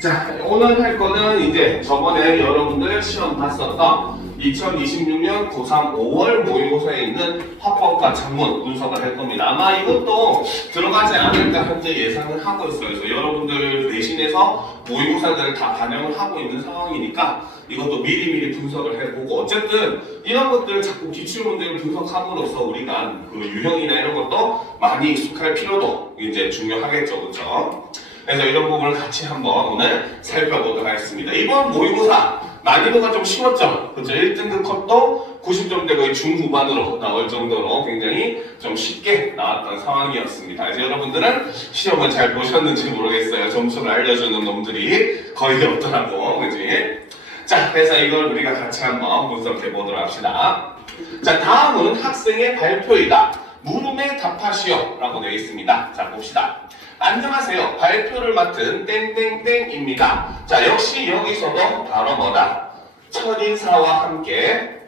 자, 오늘 할 거는 이제 저번에 여러분들 시험 봤었던 2026년 고3 5월 모의고사에 있는 화법과 작문 분석을 할 겁니다. 아마 이것도 들어가지 않을까 현재 예상을 하고 있어요. 그래서 여러분들 내신에서 모의고사들을 다 반영을 하고 있는 상황이니까 이것도 미리미리 분석을 해보고, 어쨌든 이런 것들 자꾸 기출문제를 분석함으로써 우리가 그 유형이나 이런 것도 많이 익숙할 필요도 이제 중요하겠죠. 그렇죠? 그래서 이런 부분을 같이 한번 오늘 살펴보도록 하겠습니다. 이번 모의고사 난이도가 좀 쉬웠죠? 그렇죠? 1등급 컷도 90점대 거의 중후반으로 나올 정도로 굉장히 좀 쉽게 나왔던 상황이었습니다. 그래서 여러분들은 시험을 잘 보셨는지 모르겠어요. 점수를 알려주는 놈들이 거의 없더라고, 그지? 자, 그래서 이걸 우리가 같이 한번 분석해 보도록 합시다. 자, 다음은 학생의 발표이다. 물음에 답하시오 라고 되어 있습니다. 자, 봅시다. 안녕하세요. 발표를 맡은 땡땡땡입니다. 자, 역시 여기서도 바로 뭐다? 첫인사와 함께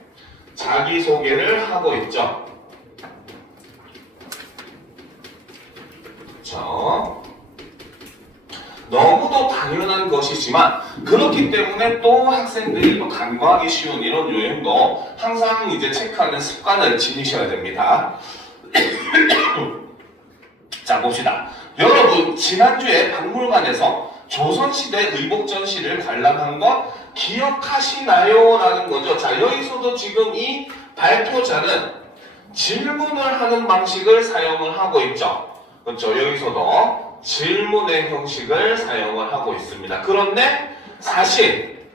자기소개를 하고 있죠. 그렇죠? 너무도 당연한 것이지만 그렇기 때문에 또 학생들이 또 간과하기 쉬운 이런 요령도 항상 이제 체크하는 습관을 지니셔야 됩니다. 자, 봅시다. 여러분, 지난주에 박물관에서 조선시대 의복 전시를 관람한 것 기억하시나요? 라는 거죠. 자, 여기서도 지금 이 발표자는 질문을 하는 방식을 사용을 하고 있죠. 그렇죠? 여기서도 질문의 형식을 사용을 하고 있습니다. 그런데 사실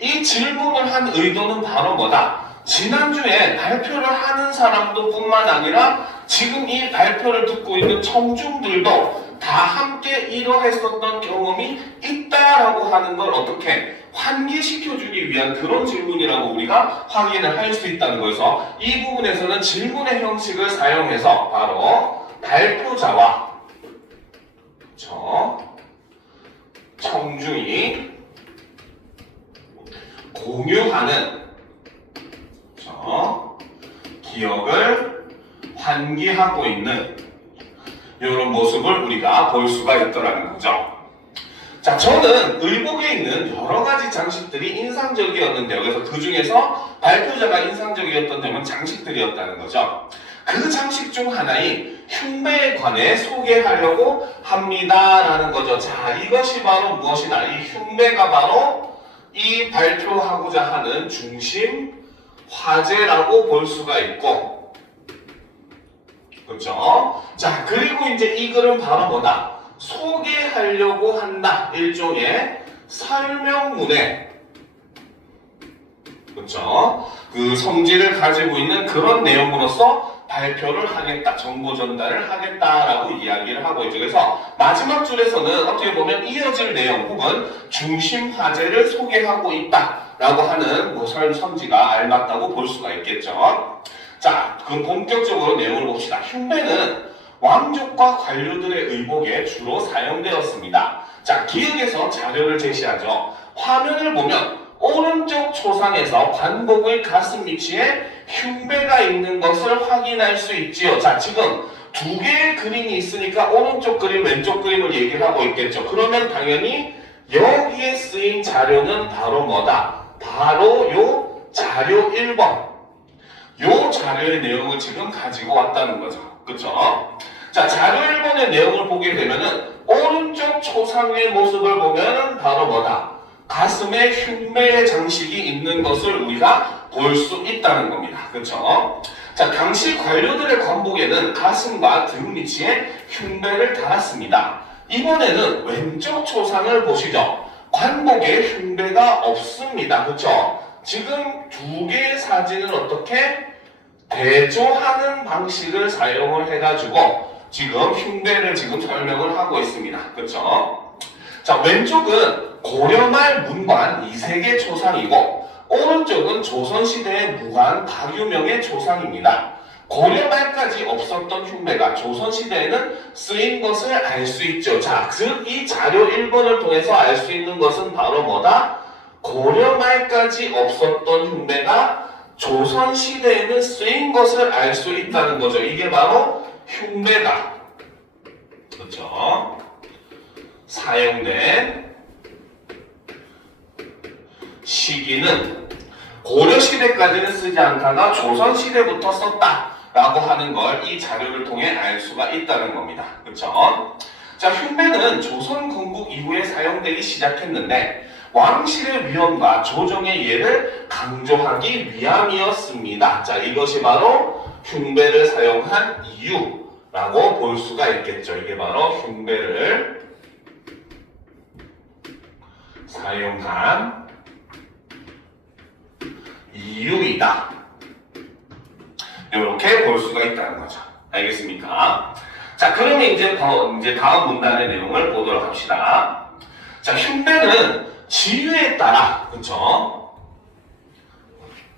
이 질문을 한 의도는 바로 뭐다? 지난주에 발표를 하는 사람도 뿐만 아니라 지금 이 발표를 듣고 있는 청중들도 다 함께 이러했었던 경험이 있다라고 하는 걸 어떻게 환기시켜주기 위한 그런 질문이라고 우리가 확인을 할 수 있다는 거여서 이 부분에서는 질문의 형식을 사용해서 바로 발표자와 청중이 공유하는 기억을 환기하고 있는 이런 모습을 우리가 볼 수가 있더라는 거죠. 자, 저는 의복에 있는 여러 가지 장식들이 인상적이었는데요. 그래서 그 중에서 발표자가 인상적이었던 점은 장식들이었다는 거죠. 그 장식 중 하나인 흉배에 관해 소개하려고 합니다라는 거죠. 자, 이것이 바로 무엇이다? 이 흉배가 바로 이 발표하고자 하는 중심 화제라고 볼 수가 있고, 그렇죠? 자, 그리고 이제 이 글은 바로 뭐다? 소개하려고 한다. 일종의 설명문에, 그렇죠? 그 성질을 가지고 있는 그런 내용으로서 발표를 하겠다, 정보 전달을 하겠다라고 이야기를 하고 있죠. 그래서 마지막 줄에서는 어떻게 보면 이어질 내용 혹은 중심 화제를 소개하고 있다라고 하는 뭐 선지가 알맞다고 볼 수가 있겠죠. 자, 그럼 본격적으로 내용을 봅시다. 흉배는 왕족과 관료들의 의복에 주로 사용되었습니다. 자, 기억에서 자료를 제시하죠. 화면을 보면 오른쪽 초상에서 관복의 가슴 위치에 흉배가 있는 것을 확인할 수 있지요. 자, 지금 두 개의 그림이 있으니까 오른쪽 그림, 왼쪽 그림을 얘기를 하고 있겠죠. 그러면 당연히 여기에 쓰인 자료는 바로 뭐다? 바로 요 자료 1번. 요 자료의 내용을 지금 가지고 왔다는 거죠. 그쵸? 자, 자료 1번의 내용을 보게 되면은 오른쪽 초상의 모습을 보면 바로 뭐다? 가슴에 흉배의 장식이 있는 것을 우리가 볼 수 있다는 겁니다. 그렇죠? 자, 당시 관료들의 관복에는 가슴과 등 위치에 흉배를 달았습니다. 이번에는 왼쪽 초상을 보시죠. 관복에 흉배가 없습니다. 그렇죠? 지금 두 개의 사진을 어떻게 대조하는 방식을 사용을 해가지고 지금 흉배를 지금 설명을 하고 있습니다. 그렇죠? 자, 왼쪽은 고려말 문관 이색의 초상이고 오른쪽은 조선시대의 무관 박유명의 초상입니다. 고려말까지 없었던 흉배가 조선시대에는 쓰인 것을 알 수 있죠. 자, 즉 이 자료 1번을 통해서 알 수 있는 것은 바로 뭐다? 고려말까지 없었던 흉배가 조선시대에는 쓰인 것을 알 수 있다는 거죠. 이게 바로 흉배다. 그렇죠? 사용된 시기는 고려시대까지는 쓰지 않다가 조선시대부터 썼다라고 하는 걸 이 자료를 통해 알 수가 있다는 겁니다. 그쵸? 자, 흉배는 조선 건국 이후에 사용되기 시작했는데 왕실의 위헌과 조정의 예를 강조하기 위함이었습니다. 자, 이것이 바로 흉배를 사용한 이유라고 볼 수가 있겠죠. 이게 바로 흉배를 사용한 이유이다. 이렇게 볼 수가 있다는 거죠. 알겠습니까? 자, 그러면 이제 다음 문단의 내용을 보도록 합시다. 자, 흉배는 지위에 따라, 그쵸?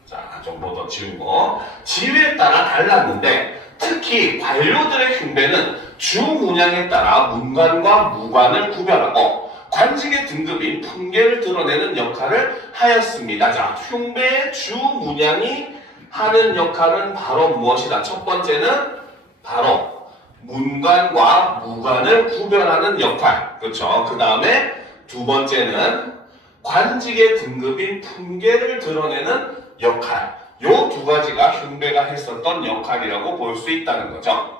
자, 좀 더 지우고. 지위에 따라 달랐는데, 특히 관료들의 흉배는 주 문양에 따라 문관과 무관을 구별하고, 관직의 등급인 품계를 드러내는 역할을 하였습니다. 자, 흉배의 주 문양이 하는 역할은 바로 무엇이다? 첫 번째는 바로 문관과 무관을 구별하는 역할. 그렇죠? 그 다음에 두 번째는 관직의 등급인 품계를 드러내는 역할. 요 두 가지가 흉배가 했었던 역할이라고 볼 수 있다는 거죠.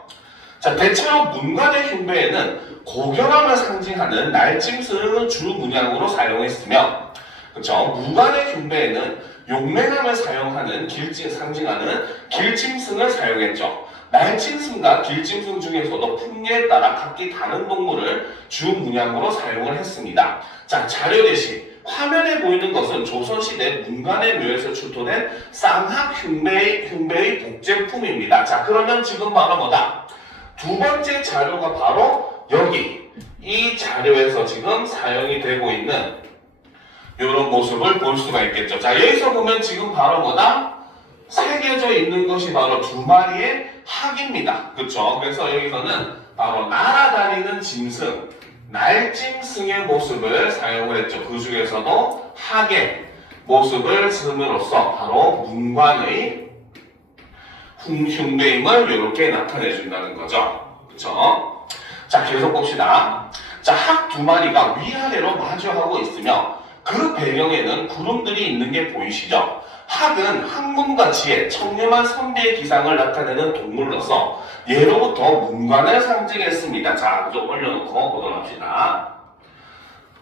자, 대체로 문관의 흉배에는 고결함을 상징하는 날짐승을 주 문양으로 사용했으며, 그렇죠? 무관의 흉배에는 용맹함을 상징하는 길짐승을 사용했죠. 날짐승과 길짐승 중에서도 풍계에 따라 각기 다른 동물을 주 문양으로 사용을 했습니다. 자, 자료 대신 화면에 보이는 것은 조선시대 문관의 묘에서 출토된 쌍학 흉배의 복제품입니다. 자, 그러면 지금 바로 뭐다? 두 번째 자료가 바로 여기 이 자료에서 지금 사용이 되고 있는 이런 모습을 볼 수가 있겠죠. 자, 여기서 보면 지금 바로 뭐다? 새겨져 있는 것이 바로 두 마리의 학입니다. 그렇죠? 그래서 여기서는 바로 날아다니는 짐승, 날짐승의 모습을 사용을 했죠. 그 중에서도 학의 모습을 쓰므로써 바로 문관의 흉배임을 이렇게 나타내 준다는 거죠. 그렇죠? 자, 계속 봅시다. 자, 학 두 마리가 위아래로 마주하고 있으며 그 배경에는 구름들이 있는 게 보이시죠? 학은 학문과 지혜, 청렴한 선비의 기상을 나타내는 동물로서 예로부터 문관을 상징했습니다. 자, 좀 올려놓고 보도록 합시다.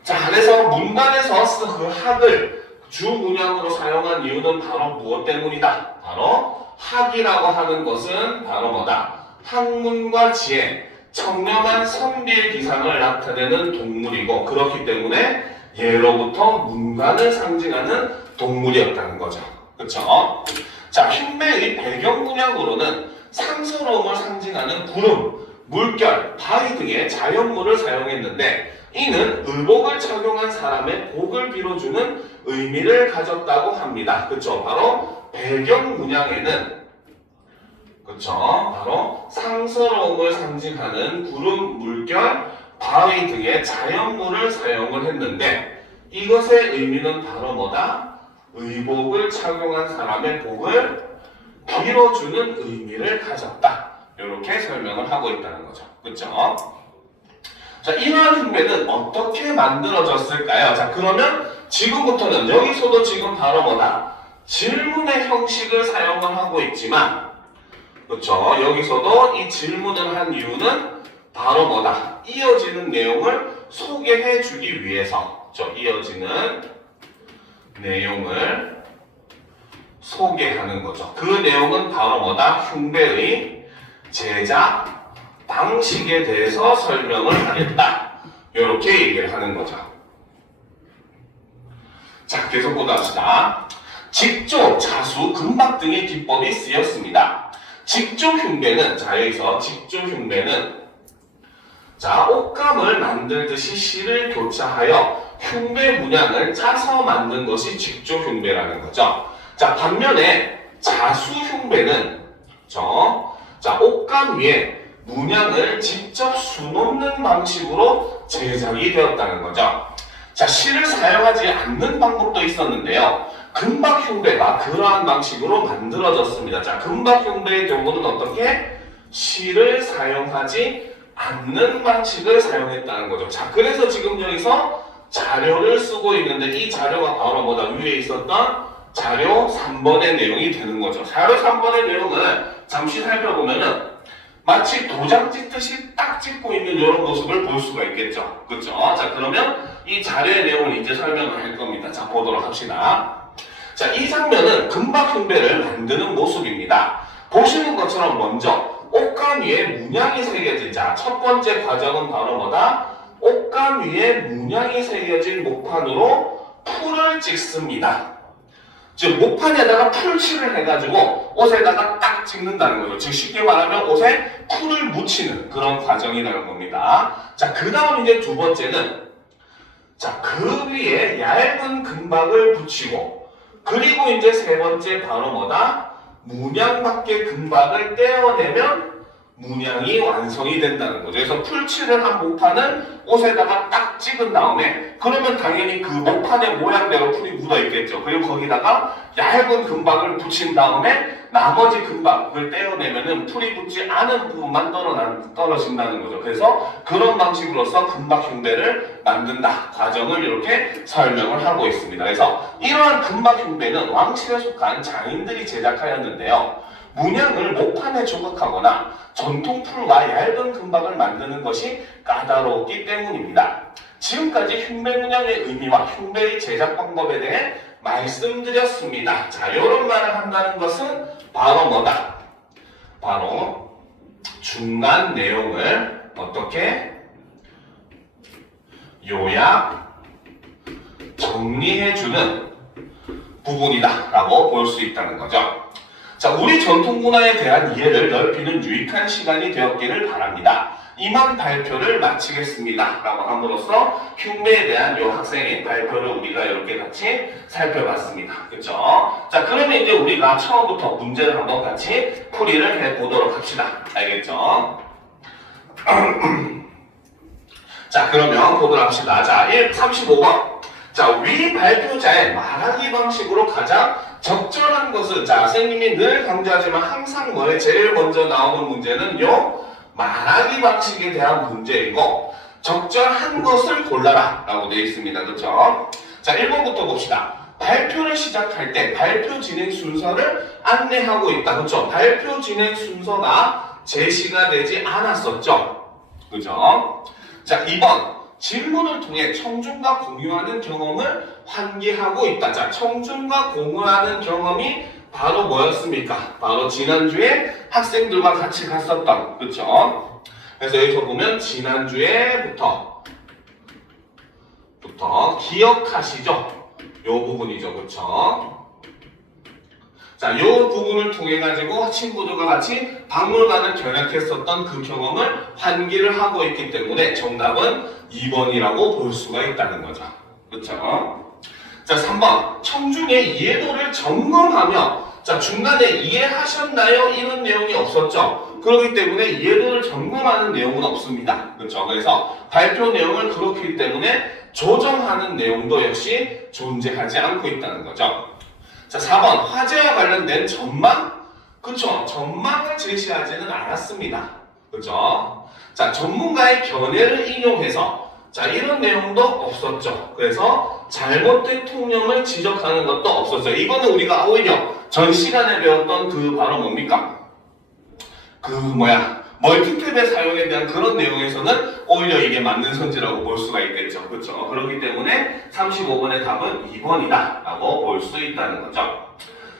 자, 그래서 문관에서 그 학을 주 문양으로 사용한 이유는 바로 무엇 때문이다? 바로 학이라고 하는 것은 바로 뭐다? 학문과 지혜, 청렴한 선비의 기상을 나타내는 동물이고, 그렇기 때문에 예로부터 문관을 상징하는 동물이었다는 거죠. 그렇죠? 자, 흉배의 배경 문양으로는 상서로움을 상징하는 구름, 물결, 바위 등의 자연물을 사용했는데 이는 의복을 착용한 사람의 복을 빌어주는 의미를 가졌다고 합니다. 그렇죠? 바로 배경 문양에는 그렇죠? 바로 상서로움을 상징하는 구름, 물결, 바위 등의 자연물을 사용을 했는데 이것의 의미는 바로 뭐다? 의복을 착용한 사람의 복을 빌어주는 의미를 가졌다. 이렇게 설명을 하고 있다는 거죠. 그렇죠? 자, 이러한 흉배는 어떻게 만들어졌을까요? 자, 그러면 지금부터는 여기서도 지금 바로 뭐다? 질문의 형식을 사용을 하고 있지만, 그렇죠? 여기서도 이 질문을 한 이유는 바로 뭐다? 이어지는 내용을 소개해 주기 위해서. 이어지는 내용을 소개하는 거죠. 그 내용은 바로 뭐다? 흉배의 제작 방식에 대해서 설명을 하겠다. 이렇게 얘기를 하는 거죠. 자, 계속 보도록 합시다. 직조, 자수, 금박 등의 기법이 쓰였습니다. 직조 흉배는, 자, 여기서 직조 흉배는 자, 옷감을 만들듯이 실을 교차하여 흉배 문양을 짜서 만든 것이 직조 흉배라는 거죠. 자, 반면에 자수 흉배는 자, 옷감 위에 문양을 직접 수놓는 방식으로 제작이 되었다는 거죠. 자, 실을 사용하지 않는 방법도 있었는데요. 금박 흉배가 그러한 방식으로 만들어졌습니다. 자, 금박 흉배의 경우는 어떻게? 실을 사용하지 않는 방식을 사용했다는 거죠. 자, 그래서 지금 여기서 자료를 쓰고 있는데 이 자료가 바로 뭐다? 위에 있었던 자료 3번의 내용이 되는 거죠. 자료 3번의 내용은 잠시 살펴보면은 마치 도장 찍듯이 딱 찍고 있는 이런 모습을 볼 수가 있겠죠. 그렇죠? 자, 그러면 이 자료의 내용을 이제 설명을 할 겁니다. 자, 보도록 합시다. 자, 이 장면은 금박 흉배를 만드는 모습입니다. 보시는 것처럼 먼저 옷감 위에 문양이 새겨진, 자, 첫 번째 과정은 바로 뭐다? 옷감 위에 문양이 새겨진 목판으로 풀을 찍습니다. 즉 목판에다가 풀칠을 해가지고 옷에다가 딱 찍는다는 거죠. 즉 쉽게 말하면 옷에 풀을 묻히는 그런 과정이라는 겁니다. 자, 그 다음 이제 두 번째는, 자, 그 위에 얇은 금박을 붙이고, 그리고 이제 세 번째 바로 뭐다? 문양 밖의 금박을 떼어내면 문양이 완성이 된다는 거죠. 그래서 풀칠을 한 목판을 옷에다가 딱 찍은 다음에, 그러면 당연히 그 목판의 모양대로 풀이 묻어 있겠죠. 그리고 거기다가 얇은 금박을 붙인 다음에 나머지 금박을 떼어내면은 풀이 붙지 않은 부분만 떨어진다는 거죠. 그래서 그런 방식으로서 금박 흉배를 만든다 과정을 이렇게 설명을 하고 있습니다. 그래서 이러한 금박 흉배는 왕실에 속한 장인들이 제작하였는데요. 문양을 목판에 조각하거나 전통 풀과 얇은 금박을 만드는 것이 까다롭기 때문입니다. 지금까지 흉배 문양의 의미와 흉배의 제작 방법에 대해 말씀드렸습니다. 자, 이런 말을 한다는 것은 바로 뭐다? 바로 중간 내용을 어떻게 요약, 정리해주는 부분이다 라고 볼 수 있다는 거죠. 자, 우리 전통 문화에 대한 이해를 넓히는 유익한 시간이 되었기를 바랍니다. 이만 발표를 마치겠습니다 라고 함으로써 흉배에 대한 요 학생의 발표를 우리가 이렇게 같이 살펴봤습니다. 그쵸? 자, 그러면 이제 우리가 처음부터 문제를 한번 같이 풀이를 해보도록 합시다. 알겠죠? 자, 그러면 보도록 합시다. 자, 35번. 자, 위 발표자의 말하기 방식으로 가장 적절한 것은, 자, 선생님이 늘 강조하지만 항상 뭐에 제일 먼저 나오는 문제는 요 말하기 방식에 대한 문제이고, 적절한 것을 골라라 라고 되어 있습니다. 그렇죠? 자, 1번부터 봅시다. 발표를 시작할 때 발표 진행 순서를 안내하고 있다. 그렇죠? 발표 진행 순서가 제시가 되지 않았었죠. 그죠? 자, 2번. 질문을 통해 청중과 공유하는 경험을 환기하고 있다. 자, 청중과 공유하는 경험이 바로 뭐였습니까? 바로 지난주에 학생들과 같이 갔었던, 그쵸? 그래서 여기서 보면 지난주에부터 기억하시죠? 요 부분이죠. 그쵸? 자, 요 부분을 통해 가지고 친구들과 같이 박물관을 견학했었던 그 경험을 환기를 하고 있기 때문에 정답은 2번이라고 볼 수가 있다는 거죠. 그렇죠? 자, 3번. 청중의 이해도를 점검하며, 자, 중간에 이해하셨나요? 이런 내용이 없었죠. 그렇기 때문에 이해도를 점검하는 내용은 없습니다. 그렇죠? 그래서 발표 내용을 그렇기 때문에 조정하는 내용도 역시 존재하지 않고 있다는 거죠. 자, 4번. 화제와 관련된 전망? 그쵸? 전망을 제시하지는 않았습니다. 그죠? 자, 전문가의 견해를 인용해서, 자, 이런 내용도 없었죠. 그래서 잘못된 통념을 지적하는 것도 없었죠. 이거는 우리가 오히려 전 시간에 배웠던 그 바로 뭡니까? 멀티탭의 사용에 대한 그런 내용에서는 오히려 이게 맞는 선지라고 볼 수가 있겠죠. 그렇죠? 그렇기 때문에 35번의 답은 2번이다 라고 볼 수 있다는 거죠.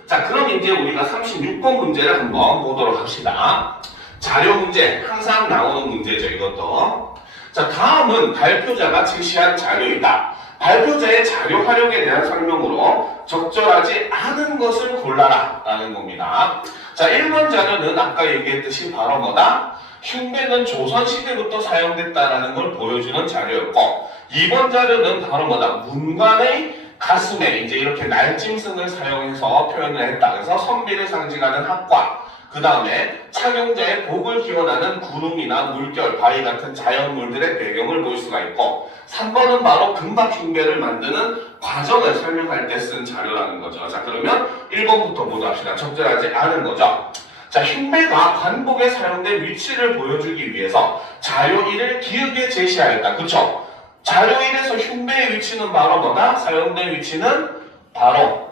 자, 그럼 이제 우리가 36번 문제를 한번 보도록 합시다. 자료 문제, 항상 나오는 문제죠, 이것도. 자, 다음은 발표자가 제시한 자료이다. 발표자의 자료 활용에 대한 설명으로 적절하지 않은 것을 골라라 라는 겁니다. 자, 1번 자료는 아까 얘기했듯이 바로 뭐다? 흉배는 조선시대부터 사용됐다라는 걸 보여주는 자료였고, 2번 자료는 바로 뭐다? 문관의 가슴에 이제 이렇게 날짐승을 사용해서 표현을 했다. 그래서 선비를 상징하는 학과, 그 다음에 착용자의 복을 기원하는 구름이나 물결, 바위 같은 자연물들의 배경을 볼 수가 있고, 3번은 바로 금박 흉배를 만드는 과정을 설명할 때 쓴 자료라는 거죠. 자, 그러면 1번부터 보도록 합시다. 적절하지 않은 거죠. 자, 흉배가 관복에 사용된 위치를 보여주기 위해서 자료 1을 기억에 제시하였다. 그쵸? 자료 1에서 흉배의 위치 위치는 바로 뭐다? 사용된 위치는 바로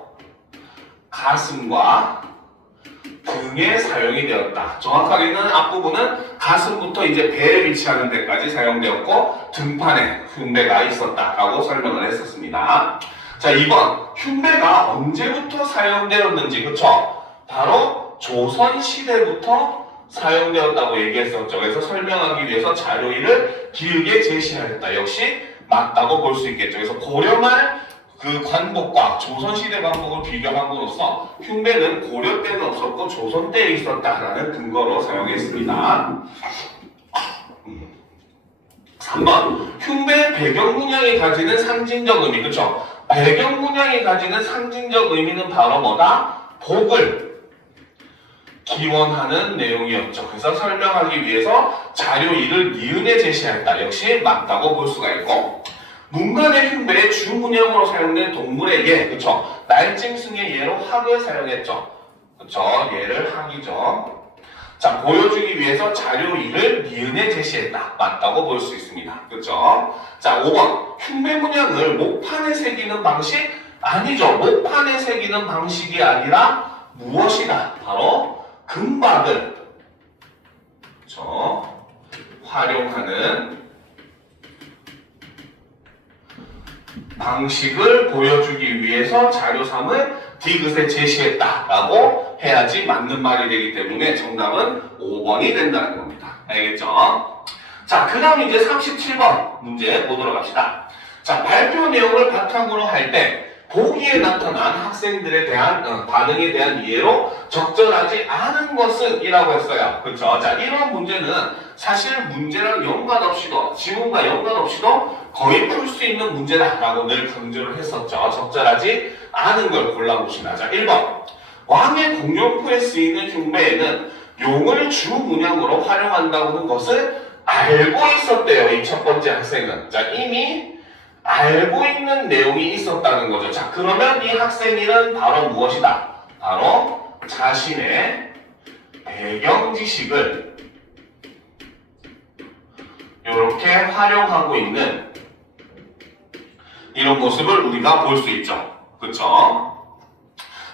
가슴과 등에 사용이 되었다. 정확하게는 앞부분은 가슴부터 이제 배에 위치하는 데까지 사용되었고 등판에 흉배가 있었다라고 설명을 했었습니다. 자, 2번 흉배가 언제부터 사용되었는지, 그쵸? 바로 조선시대부터 사용되었다고 얘기했었죠. 그래서 설명하기 위해서 자료일을 길게 제시하였다. 역시 맞다고 볼 수 있겠죠. 그래서 고려말 그 관복과 조선시대 관복을 비교함으로써 흉배는 고려 때는 없었고 조선 때에 있었다라는 근거로 사용했습니다. 3번 흉배 배경 문양이 가지는 상징적 의미, 그쵸? 배경 문양이 가지는 상징적 의미는 바로 뭐다? 복을 기원하는 내용이었죠. 그래서 설명하기 위해서 자료 1을 니은에 제시했다. 역시 맞다고 볼 수가 있고, 문간의 흉배의 주문양으로 사용된 동물의 예, 그쵸? 날짐승의 예로 학을 사용했죠. 그쵸? 예를 학이죠. 자, 보여주기 위해서 자료 1을 니은에 제시했다. 맞다고 볼 수 있습니다. 그쵸? 자, 5번 흉배 문양을 목판에 새기는 방식? 아니죠. 목판에 새기는 방식이 아니라 무엇이다? 바로 금박을 활용하는 방식을 보여주기 위해서 자료 3을 디귿에 제시했다라고 해야지 맞는 말이 되기 때문에 정답은 5번이 된다는 겁니다. 알겠죠? 자, 그 다음 이제 37번 문제 보도록 합시다. 자, 발표 내용을 바탕으로 할 때 보기에 나타난 학생들에 대한 반응에 대한 이해로 적절하지 않은 것은 이라고 했어요. 그렇죠? 자, 이런 문제는 사실 문제랑 연관없이도, 지문과 연관없이도 거의 풀 수 있는 문제다라고 늘 강조를 했었죠. 적절하지 않은 걸 골라보시면. 자, 1번 왕의 공용포에 쓰이는 흉배에는 용을 주 문양으로 활용한다는 것을 알고 있었대요. 이 첫 번째 학생은. 자, 이미 알고 있는 내용이 있었다는 거죠. 자, 그러면 이 학생이는 바로 무엇이다? 바로 자신의 배경 지식을 이렇게 활용하고 있는 이런 모습을 우리가 볼 수 있죠. 그렇죠?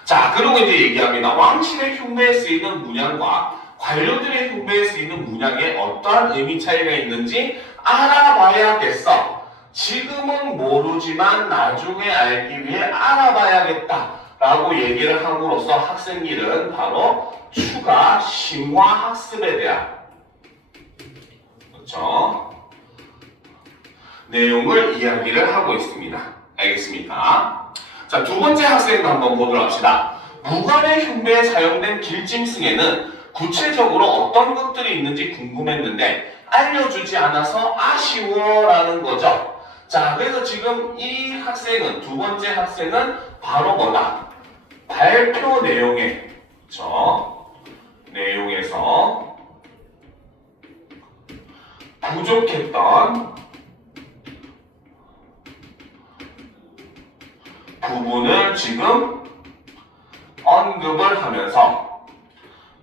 자, 그리고 이제 얘기합니다. 왕실의 흉배에 쓰이는 문양과 관료들의 흉배에 쓰이는 문양에 어떠한 의미 차이가 있는지 알아봐야겠어. 지금은 모르지만 나중에 알기 위해 알아봐야겠다라고 얘기를 함으로써 학생 일은 바로 추가 심화 학습에 대한, 그렇죠? 내용을 이야기를 하고 있습니다. 알겠습니까? 자, 두 번째 학생도 한번 보도록 합시다. 무관의 흉배에 사용된 길짐승에는 구체적으로 어떤 것들이 있는지 궁금했는데 알려주지 않아서 아쉬워라는 거죠. 자, 그래서 지금 이 학생은, 두 번째 학생은 바로 뭐다? 발표 내용에, 그렇죠? 내용에서 부족했던 부분을 지금 언급을 하면서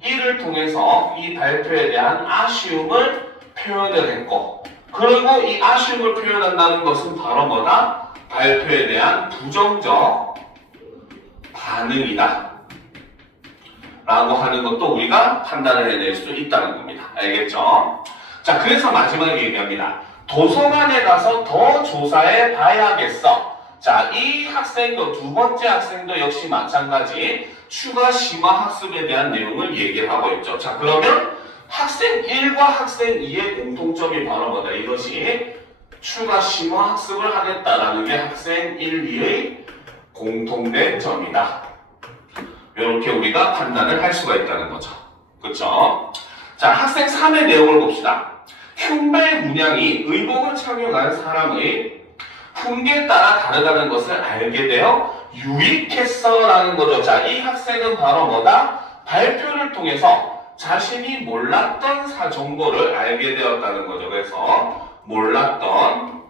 이를 통해서 이 발표에 대한 아쉬움을 표현을 했고, 그리고 이 아쉬움을 표현한다는 것은 바로 뭐다? 발표에 대한 부정적 반응이다 라고 하는 것도 우리가 판단을 해낼 수 있다는 겁니다. 알겠죠? 자, 그래서 마지막에 얘기합니다. 도서관에 가서 더 조사해 봐야겠어. 자, 이 학생도, 두 번째 학생도 역시 마찬가지 추가 심화 학습에 대한 내용을 얘기를 하고 있죠. 자, 그러면 학생 1과 학생 2의 공통점이 바로 뭐다? 이것이 추가 심화 학습을 하겠다라는 게 학생 1, 2의 공통된 점이다. 이렇게 우리가 판단을 할 수가 있다는 거죠. 그렇죠? 자, 학생 3의 내용을 봅시다. 흉배 문양이 의복을 착용한 사람의 풍기에 따라 다르다는 것을 알게 되어 유익했어라는 거죠. 자, 이 학생은 바로 뭐다? 발표를 통해서 자신이 몰랐던 정보를 알게 되었다는 거죠. 그래서 몰랐던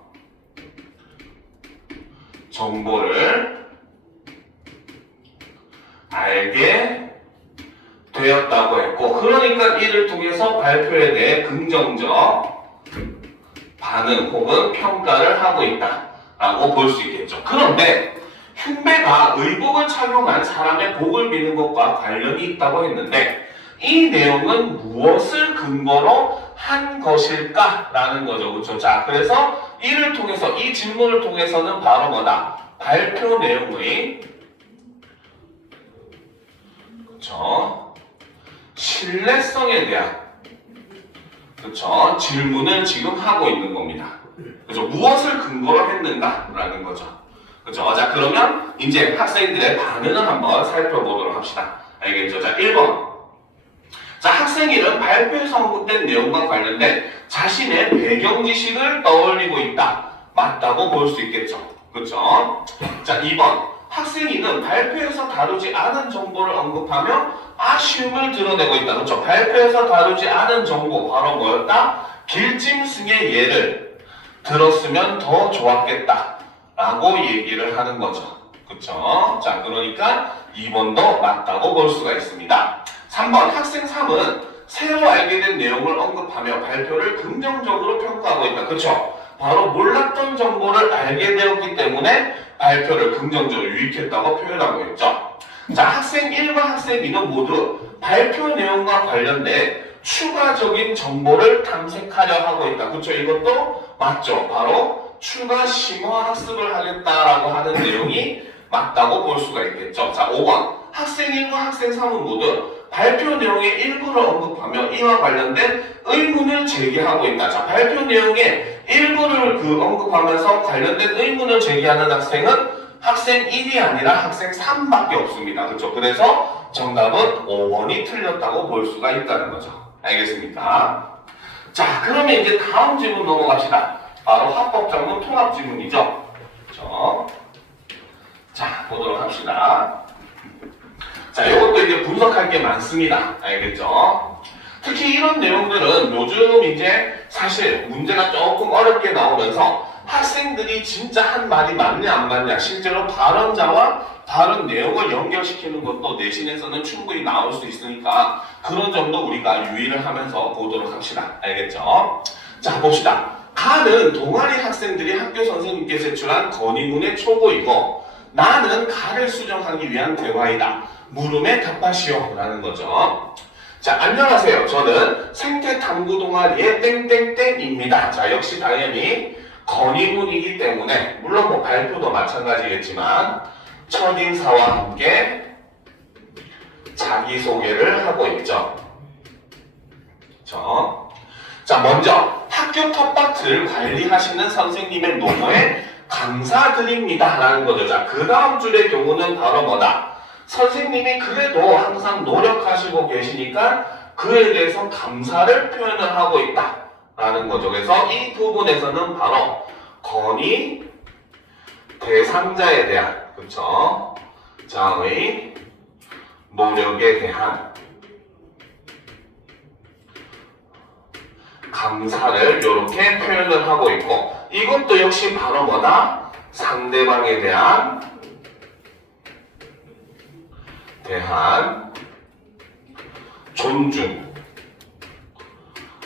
정보를 알게 되었다고 했고, 그러니까 이를 통해서 발표에 대해 긍정적 반응 혹은 평가를 하고 있다 라고 볼 수 있겠죠. 그런데 흉배가 의복을 착용한 사람의 복을 비는 것과 관련이 있다고 했는데 이 내용은 무엇을 근거로 한 것일까? 라는 거죠. 그렇죠? 자, 그래서 이를 통해서 이 질문을 통해서는 바로 뭐다? 발표 내용의 그렇죠? 신뢰성에 대한 그렇죠? 질문을 지금 하고 있는 겁니다. 그렇죠? 무엇을 근거로 했는가? 라는 거죠. 그렇죠? 자, 그러면 이제 학생들의 반응을 한번 살펴보도록 합시다. 알겠죠? 자, 1번. 자, 학생들은 발표에서 언급된 내용과 관련된 자신의 배경 지식을 떠올리고 있다. 맞다고 볼 수 있겠죠. 그렇죠? 자, 2번. 학생이는 발표에서 다루지 않은 정보를 언급하며 아쉬움을 드러내고 있다. 그렇죠? 발표에서 다루지 않은 정보, 바로 뭐였다? 길짐승의 예를 들었으면 더 좋았겠다. 라고 얘기를 하는 거죠. 그렇죠? 자, 그러니까 2번도 맞다고 볼 수가 있습니다. 3번 학생 3은 새로 알게 된 내용을 언급하며 발표를 긍정적으로 평가하고 있다. 그렇죠? 바로 몰랐던 정보를 알게 되었기 때문에 발표를 긍정적으로 유익했다고 표현하고 있죠. 자, 학생 1과 학생 2는 모두 발표 내용과 관련된 추가적인 정보를 탐색하려 하고 있다. 그렇죠? 이것도 맞죠? 바로 추가 심화 학습을 하겠다라고 하는 내용이 맞다고 볼 수가 있겠죠. 자, 5번 학생 1과 학생 3은 모두 발표 내용의 일부를 언급하며 이와 관련된 의문을 제기하고 있다. 자, 발표 내용의 일부를 언급하면서 관련된 의문을 제기하는 학생은 학생 1이 아니라 학생 3밖에 없습니다. 그렇죠? 그래서 정답은 5번이 틀렸다고 볼 수가 있다는 거죠. 알겠습니까? 자, 그러면 이제 다음 질문 넘어갑시다. 바로 합법정문 통합 질문이죠. 그렇죠? 자, 보도록 합시다. 자, 이것도 이제 분석할 게 많습니다. 알겠죠? 특히 이런 내용들은 요즘 이제 사실 문제가 조금 어렵게 나오면서 학생들이 진짜 한 말이 맞냐 안 맞냐 실제로 발언자와 발언 내용을 연결시키는 것도 내신에서는 충분히 나올 수 있으니까 그런 점도 우리가 유의를 하면서 보도록 합시다. 알겠죠? 자, 봅시다. 가는 동아리 학생들이 학교 선생님께 제출한 건의문의 초고이고 나는 가를 수정하기 위한 대화이다. 물음에 답하시오 라는 거죠. 자, 안녕하세요. 저는 생태탐구 동아리의 땡땡땡입니다. 자, 역시 당연히 건의문이기 때문에 물론 뭐 발표도 마찬가지겠지만 첫인사와 함께 자기소개를 하고 있죠. 그렇죠? 자, 먼저 학교 텃밭을 관리하시는 선생님의 노고에 감사드립니다 라는 거죠. 자, 그 다음 줄의 경우는 바로 뭐다? 선생님이 그래도 항상 노력하시고 계시니까 그에 대해서 감사를 표현을 하고 있다 라는 거죠. 그래서 이 부분에서는 바로 건의 대상자에 대한 그렇죠? 자의 노력에 대한 감사를 이렇게 표현을 하고 있고 이것도 역시 바로 뭐다? 상대방에 대한 존중,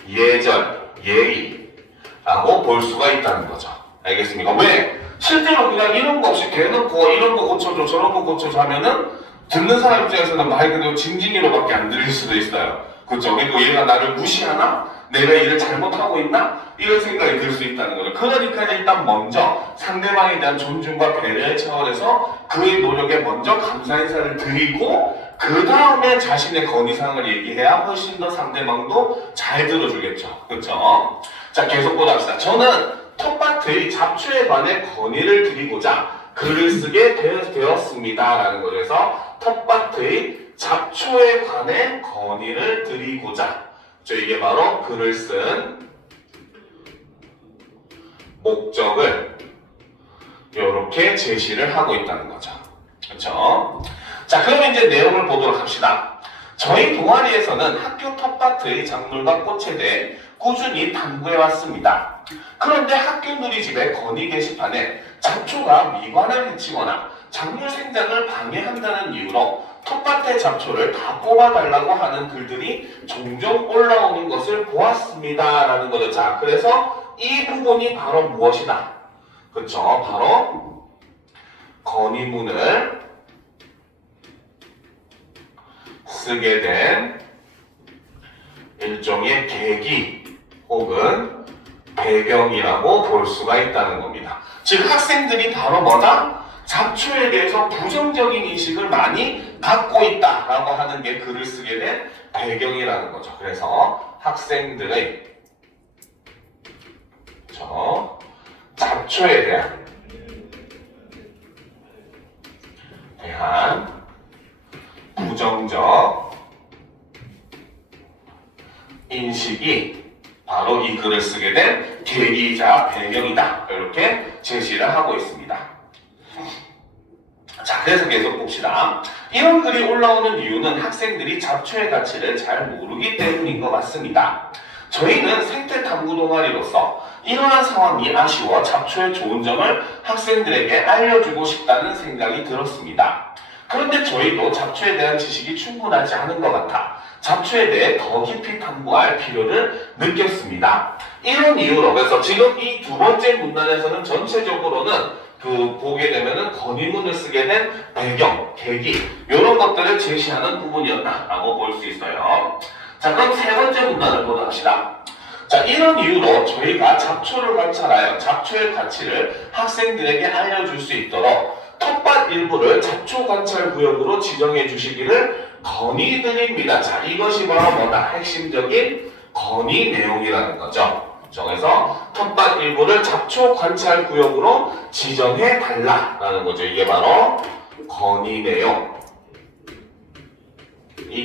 예절, 예의라고 볼 수가 있다는 거죠. 알겠습니까? 왜? 실제로 그냥 이런 거 없이 대놓고 이런 거 고쳐줘 저런 거 고쳐줘 하면은 듣는 사람 입장에서는 말 그대로 징징이로밖에 안 들릴 수도 있어요. 그렇죠? 그리고 얘가 나를 무시하나? 내가 일을 잘못하고 있나? 이런 생각이 들 수 있다는 거죠. 그러니까 일단 먼저 상대방에 대한 존중과 배려의 차원에서 그의 노력에 먼저 감사 인사를 드리고 그 다음에 자신의 건의사항을 얘기해야 훨씬 더 상대방도 잘 들어주겠죠. 그렇죠? 자, 계속 보다 합시다. 저는 텃밭의 잡초에 관해 건의를 드리고자 글을 쓰게 되었습니다. 라는 거죠. 그래서 텃밭의 잡초에 관해 건의를 드리고자 이게 바로 글을 쓴 목적을 이렇게 제시를 하고 있다는 거죠. 그렇죠? 자, 그럼 이제 내용을 보도록 합시다. 저희 동아리에서는 학교 텃밭의 작물과 꽃에 대해 꾸준히 탐구해 왔습니다. 그런데 학교 누리집의 건의 게시판에 잡초가 미관을 해치거나 작물 생장을 방해한다는 이유로 텃밭의 잡초를 다 뽑아달라고 하는 글들이 종종 올라오는 것을 보았습니다. 라는 거죠. 자, 그래서 이 부분이 바로 무엇이다? 그쵸? 바로 건의문을 쓰게 된 일종의 계기 혹은 배경이라고 볼 수가 있다는 겁니다. 즉 학생들이 바로 뭐다? 잡초에 대해서 부정적인 인식을 많이 갖고 있다라고 하는 게 글을 쓰게 된 배경이라는 거죠. 그래서 학생들의 잡초에 대한 부정적 인식이 바로 이 글을 쓰게 된 계기이자 배경이다. 이렇게 제시를 하고 있습니다. 자, 그래서 계속 봅시다. 이런 글이 올라오는 이유는 학생들이 잡초의 가치를 잘 모르기 때문인 것 같습니다. 저희는 생태 탐구 동아리로서 이러한 상황이 아쉬워 잡초의 좋은 점을 학생들에게 알려주고 싶다는 생각이 들었습니다. 그런데 저희도 잡초에 대한 지식이 충분하지 않은 것 같아 잡초에 대해 더 깊이 탐구할 필요를 느꼈습니다. 이런 이유로 그래서 지금 이 두 번째 문단에서는 전체적으로는 보게 되면은 건의문을 쓰게 된 배경, 계기 이런 것들을 제시하는 부분이었다라고 볼 수 있어요. 자, 그럼 세 번째 문단을 보도록 합시다. 자, 이런 이유로 저희가 잡초를 관찰하여 잡초의 가치를 학생들에게 알려줄 수 있도록 텃밭 일부를 잡초 관찰 구역으로 지정해 주시기를 건의드립니다. 자, 이것이 바로 뭐다? 핵심적인 건의 내용이라는 거죠. 그래서 텃밭 일부를 잡초 관찰 구역으로 지정해 달라라는 거죠. 이게 바로 건의 내용이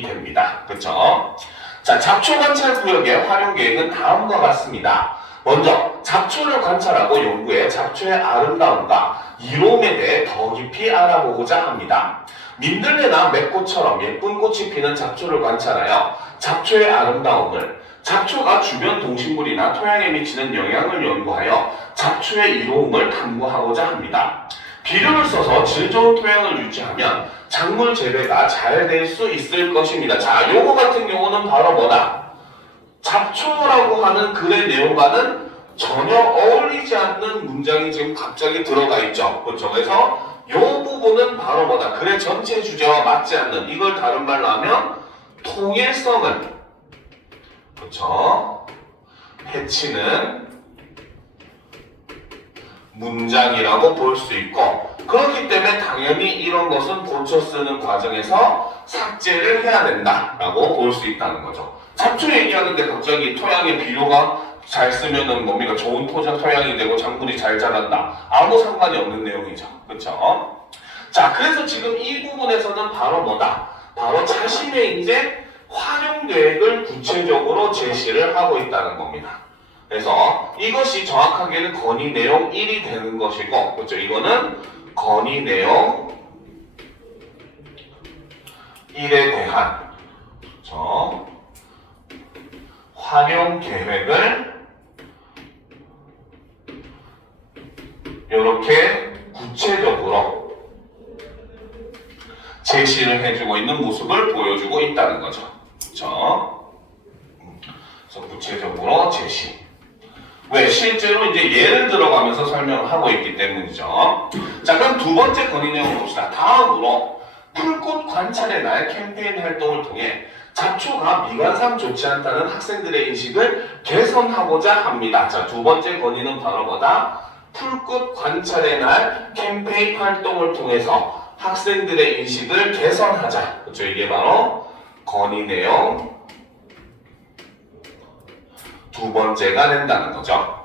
됩니다. 그렇죠? 자, 잡초 관찰 구역의 활용 계획은 다음과 같습니다. 먼저 잡초를 관찰하고 연구해 잡초의 아름다움과 이로움에 대해 더 깊이 알아보고자 합니다. 민들레나 맥꽃처럼 예쁜 꽃이 피는 잡초를 관찰하여 잡초의 아름다움을, 잡초가 주변 동식물이나 토양에 미치는 영향을 연구하여 잡초의 이로움을 탐구하고자 합니다. 비료를 써서 질 좋은 토양을 유지하면 작물 재배가 잘 될 수 있을 것입니다. 자, 요거 같은 경우는 바로 뭐다? 잡초라고 하는 글의 내용과는 전혀 어울리지 않는 문장이 지금 갑자기 들어가 있죠. 그렇죠? 그래서 요 부분은 바로 뭐다? 글의 전체 주제와 맞지 않는, 이걸 다른 말로 하면 통일성을, 그렇죠? 해치는 문장이라고 볼 수 있고, 그렇기 때문에 당연히 이런 것은 고쳐 쓰는 과정에서 삭제를 해야 된다라고 볼 수 있다는 거죠. 잡초 얘기하는데 갑자기 토양에 비료가 잘 쓰면은 뭡니까? 좋은 토양이 되고 작물이 잘 자란다. 아무 상관이 없는 내용이죠. 그렇죠? 자, 그래서 지금 이 부분에서는 바로 뭐다? 바로 자신의 이제 활용 계획을 구체적으로 제시를 하고 있다는 겁니다. 그래서 이것이 정확하게는 건의 내용 1이 되는 것이고, 그렇죠? 이거는 건의 내용 1에 대한, 그렇죠? 활용 계획을 이렇게 구체적으로 제시를 해주고 있는 모습을 보여주고 있다는 거죠. 그렇죠? 그래서 구체적으로 제시. 왜? 실제로 이제 예를 들어가면서 설명을 하고 있기 때문이죠. 자, 그럼 두 번째 건의 내용을 봅시다. 다음으로 풀꽃 관찰의 날 캠페인 활동을 통해 잡초가 미관상 좋지 않다는 학생들의 인식을 개선하고자 합니다. 자, 두 번째 건의는 바로 뭐다? 풀꽃 관찰의 날 캠페인 활동을 통해서 학생들의 인식을 개선하자. 그렇죠? 이게 바로 건의 내용 두 번째가 된다는 거죠.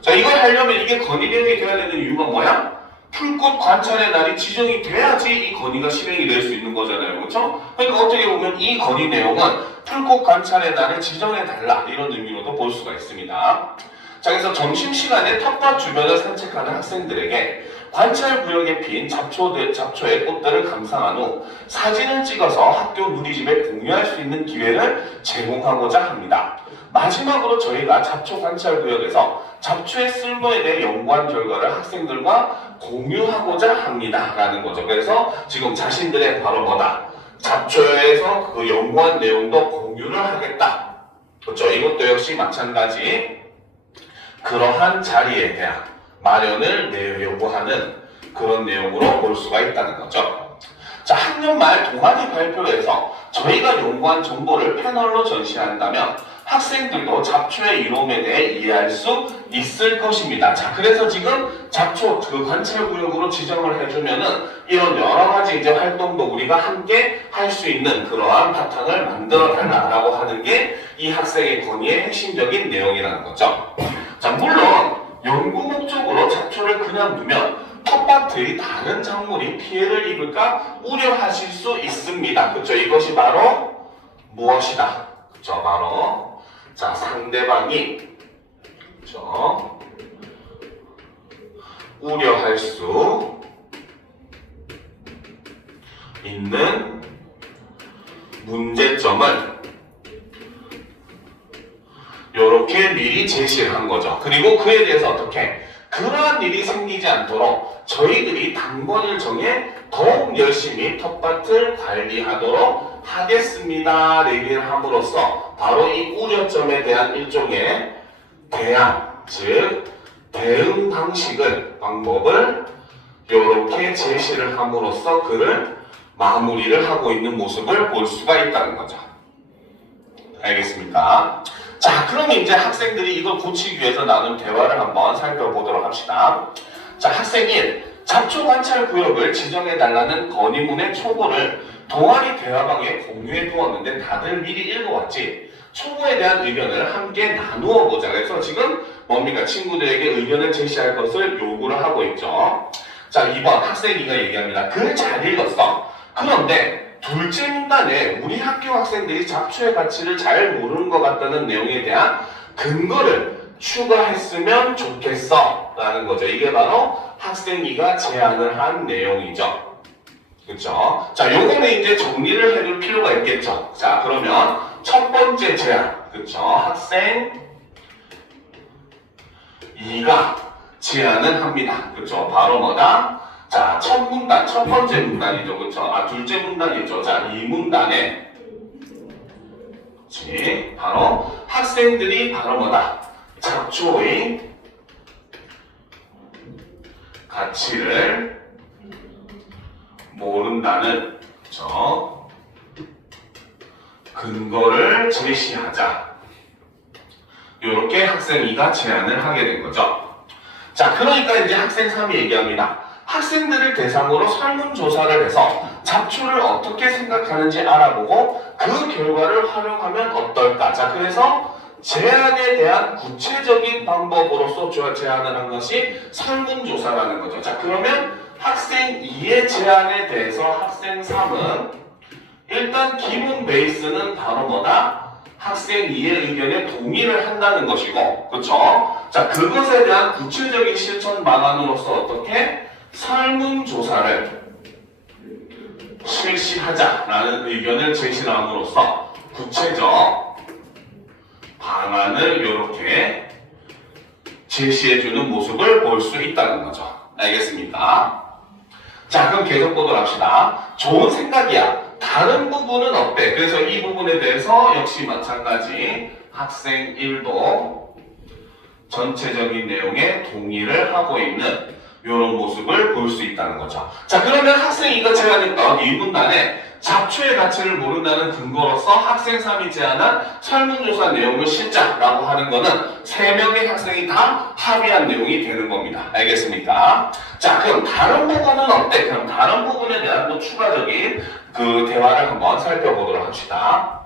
자, 이걸 하려면 이게 건의 내용이 돼야 되는 이유가 뭐야? 풀꽃 관찰의 날이 지정이 돼야지 이 건의가 실행이 될 수 있는 거잖아요. 그렇죠? 그러니까 어떻게 보면 이 건의 내용은 풀꽃 관찰의 날을 지정해 달라 이런 의미로도 볼 수가 있습니다. 자, 그래서 점심시간에 텃밭 주변을 산책하는 학생들에게 관찰 구역에 핀 잡초의 꽃들을 감상한 후 사진을 찍어서 학교 누리집에 공유할 수 있는 기회를 제공하고자 합니다. 마지막으로 저희가 잡초 관찰 구역에서 잡초의 쓸모에 대해 연구한 결과를 학생들과 공유하고자 합니다. 라는 거죠. 그래서 지금 자신들의 바로 뭐다? 잡초에서 그 연구한 내용도 공유를 하겠다. 그렇죠? 이것도 역시 마찬가지 그러한 자리에 대한 마련을 내려고 하는 그런 내용으로 볼 수가 있다는 거죠. 자, 학년 말 동아리 발표에서 저희가 요구한 정보를 패널로 전시한다면 학생들도 잡초의 이로움에 대해 이해할 수 있을 것입니다. 자, 그래서 지금 잡초 그 관찰구역으로 지정을 해주면은 이런 여러 가지 이제 활동도 우리가 함께 할 수 있는 그러한 바탕을 만들어 달라고 하는 게 이 학생의 건의의 핵심적인 내용이라는 거죠. 자, 물론 연구 목적으로 잡초를 그냥 두면 텃밭의 다른 작물이 피해를 입을까 우려하실 수 있습니다. 그렇죠? 이것이 바로 무엇이다? 그렇죠? 바로 자, 상대방이 그렇죠? 우려할 수 있는 문제점을 이렇게 미리 제시를 한 거죠. 그리고 그에 대해서 어떻게 그러한 일이 생기지 않도록 저희들이 당번을 정해 더욱 열심히 텃밭을 관리하도록 하겠습니다. 얘기를 함으로써 바로 이 우려점에 대한 일종의 대안, 즉 대응 방법을 이렇게 제시를 함으로써 그를 마무리를 하고 있는 모습을 볼 수가 있다는 거죠. 알겠습니까? 자, 그럼 이제 학생들이 이걸 고치기 위해서 나눈 대화를 한번 살펴보도록 합시다. 자, 학생 1. 잡초 관찰 구역을 지정해달라는 건의문의 초고를 동아리 대화방에 공유해 두었는데 다들 미리 읽어왔지? 초고에 대한 의견을 함께 나누어 보자. 그래서 지금 뭡니까? 친구들에게 의견을 제시할 것을 요구를 하고 있죠. 자, 2번 학생 2가 얘기합니다. 글 잘 읽었어. 그런데 둘째 문단에 우리 학교 학생들이 잡초의 가치를 잘 모르는 것 같다는 내용에 대한 근거를 추가했으면 좋겠어 라는 거죠. 이게 바로 학생 2가 제안을 한 내용이죠. 그렇죠? 자, 요거는 이제 정리를 해둘 필요가 있겠죠. 자, 그러면 첫 번째 제안, 그렇죠? 학생 2가 제안을 합니다. 그렇죠? 바로 뭐다? 자, 첫 번째 문단이죠. 그렇죠? 둘째 문단이죠. 자, 이 문단에 바로 학생들이 바로 뭐다? 잡초의 가치를 모른다는 그렇죠? 근거를 제시하자. 이렇게 학생 2가 제안을 하게 된 거죠. 자, 그러니까 이제 학생 3이 얘기합니다. 학생들을 대상으로 설문조사를 해서 잡초를 어떻게 생각하는지 알아보고 그 결과를 활용하면 어떨까? 자, 그래서 제안에 대한 구체적인 방법으로서 제안을 한 것이 설문조사라는 거죠. 자, 그러면 학생 2의 제안에 대해서 학생 3은 일단 기본 베이스는 바로 뭐다? 학생 2의 의견에 동의를 한다는 것이고, 그렇죠? 자, 그것에 대한 구체적인 실천 방안으로서 어떻게? 설문조사를 실시하자라는 의견을 제시함으로써 구체적 방안을 이렇게 제시해주는 모습을 볼 수 있다는 거죠. 알겠습니까? 자, 그럼 계속 보도록 합시다. 좋은 생각이야. 다른 부분은 어때? 그래서 이 부분에 대해서 역시 마찬가지 학생 1도 전체적인 내용에 동의를 하고 있는 이런 모습을 볼 수 있다는 거죠. 자, 그러면 학생 2가 제안했던 이 문단에 잡초의 가치를 모른다는 근거로서 학생 3이 제안한 설문조사 내용을 실자라고 하는 거는 3명의 학생이 다 합의한 내용이 되는 겁니다. 알겠습니까? 자, 그럼 다른 부분은 어때? 그럼 다른 부분에 대한 또 추가적인 그 대화를 한번 살펴보도록 합시다.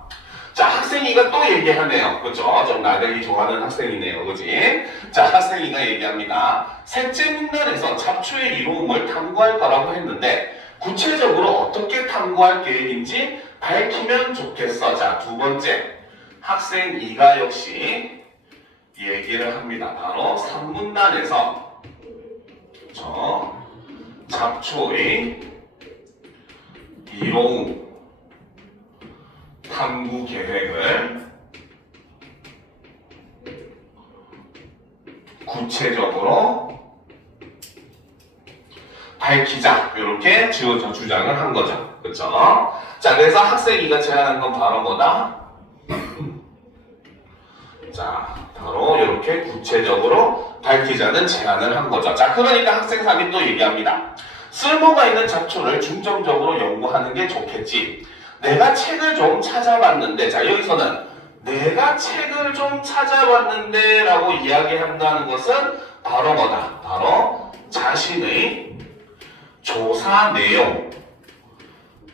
자, 학생이가 또 얘기하네요. 그죠? 좀 나들이 좋아하는 학생이네요. 그지? 자, 학생이가 얘기합니다. 셋째 문단에서 잡초의 이로움을 탐구할 거라고 했는데 구체적으로 어떻게 탐구할 계획인지 밝히면 좋겠어. 자, 두 번째. 학생 2가 역시 얘기를 합니다. 바로 3문단에서 잡초의 이로움 탐구 계획을 구체적으로 밝히자. 이렇게 주장을 한 거죠. 그렇죠? 자, 그래서 학생 2가 제안한 건 바로 뭐다? 자, 바로 이렇게 구체적으로 밝히자는 제안을 한 거죠. 자, 그러니까 학생 3이 또 얘기합니다. 쓸모가 있는 잡초를 중점적으로 연구하는 게 좋겠지. 내가 책을 좀 찾아봤는데, 자, 여기서는 내가 책을 좀 찾아봤는데 라고 이야기한다는 것은 바로 뭐다? 바로 자신의 조사 내용을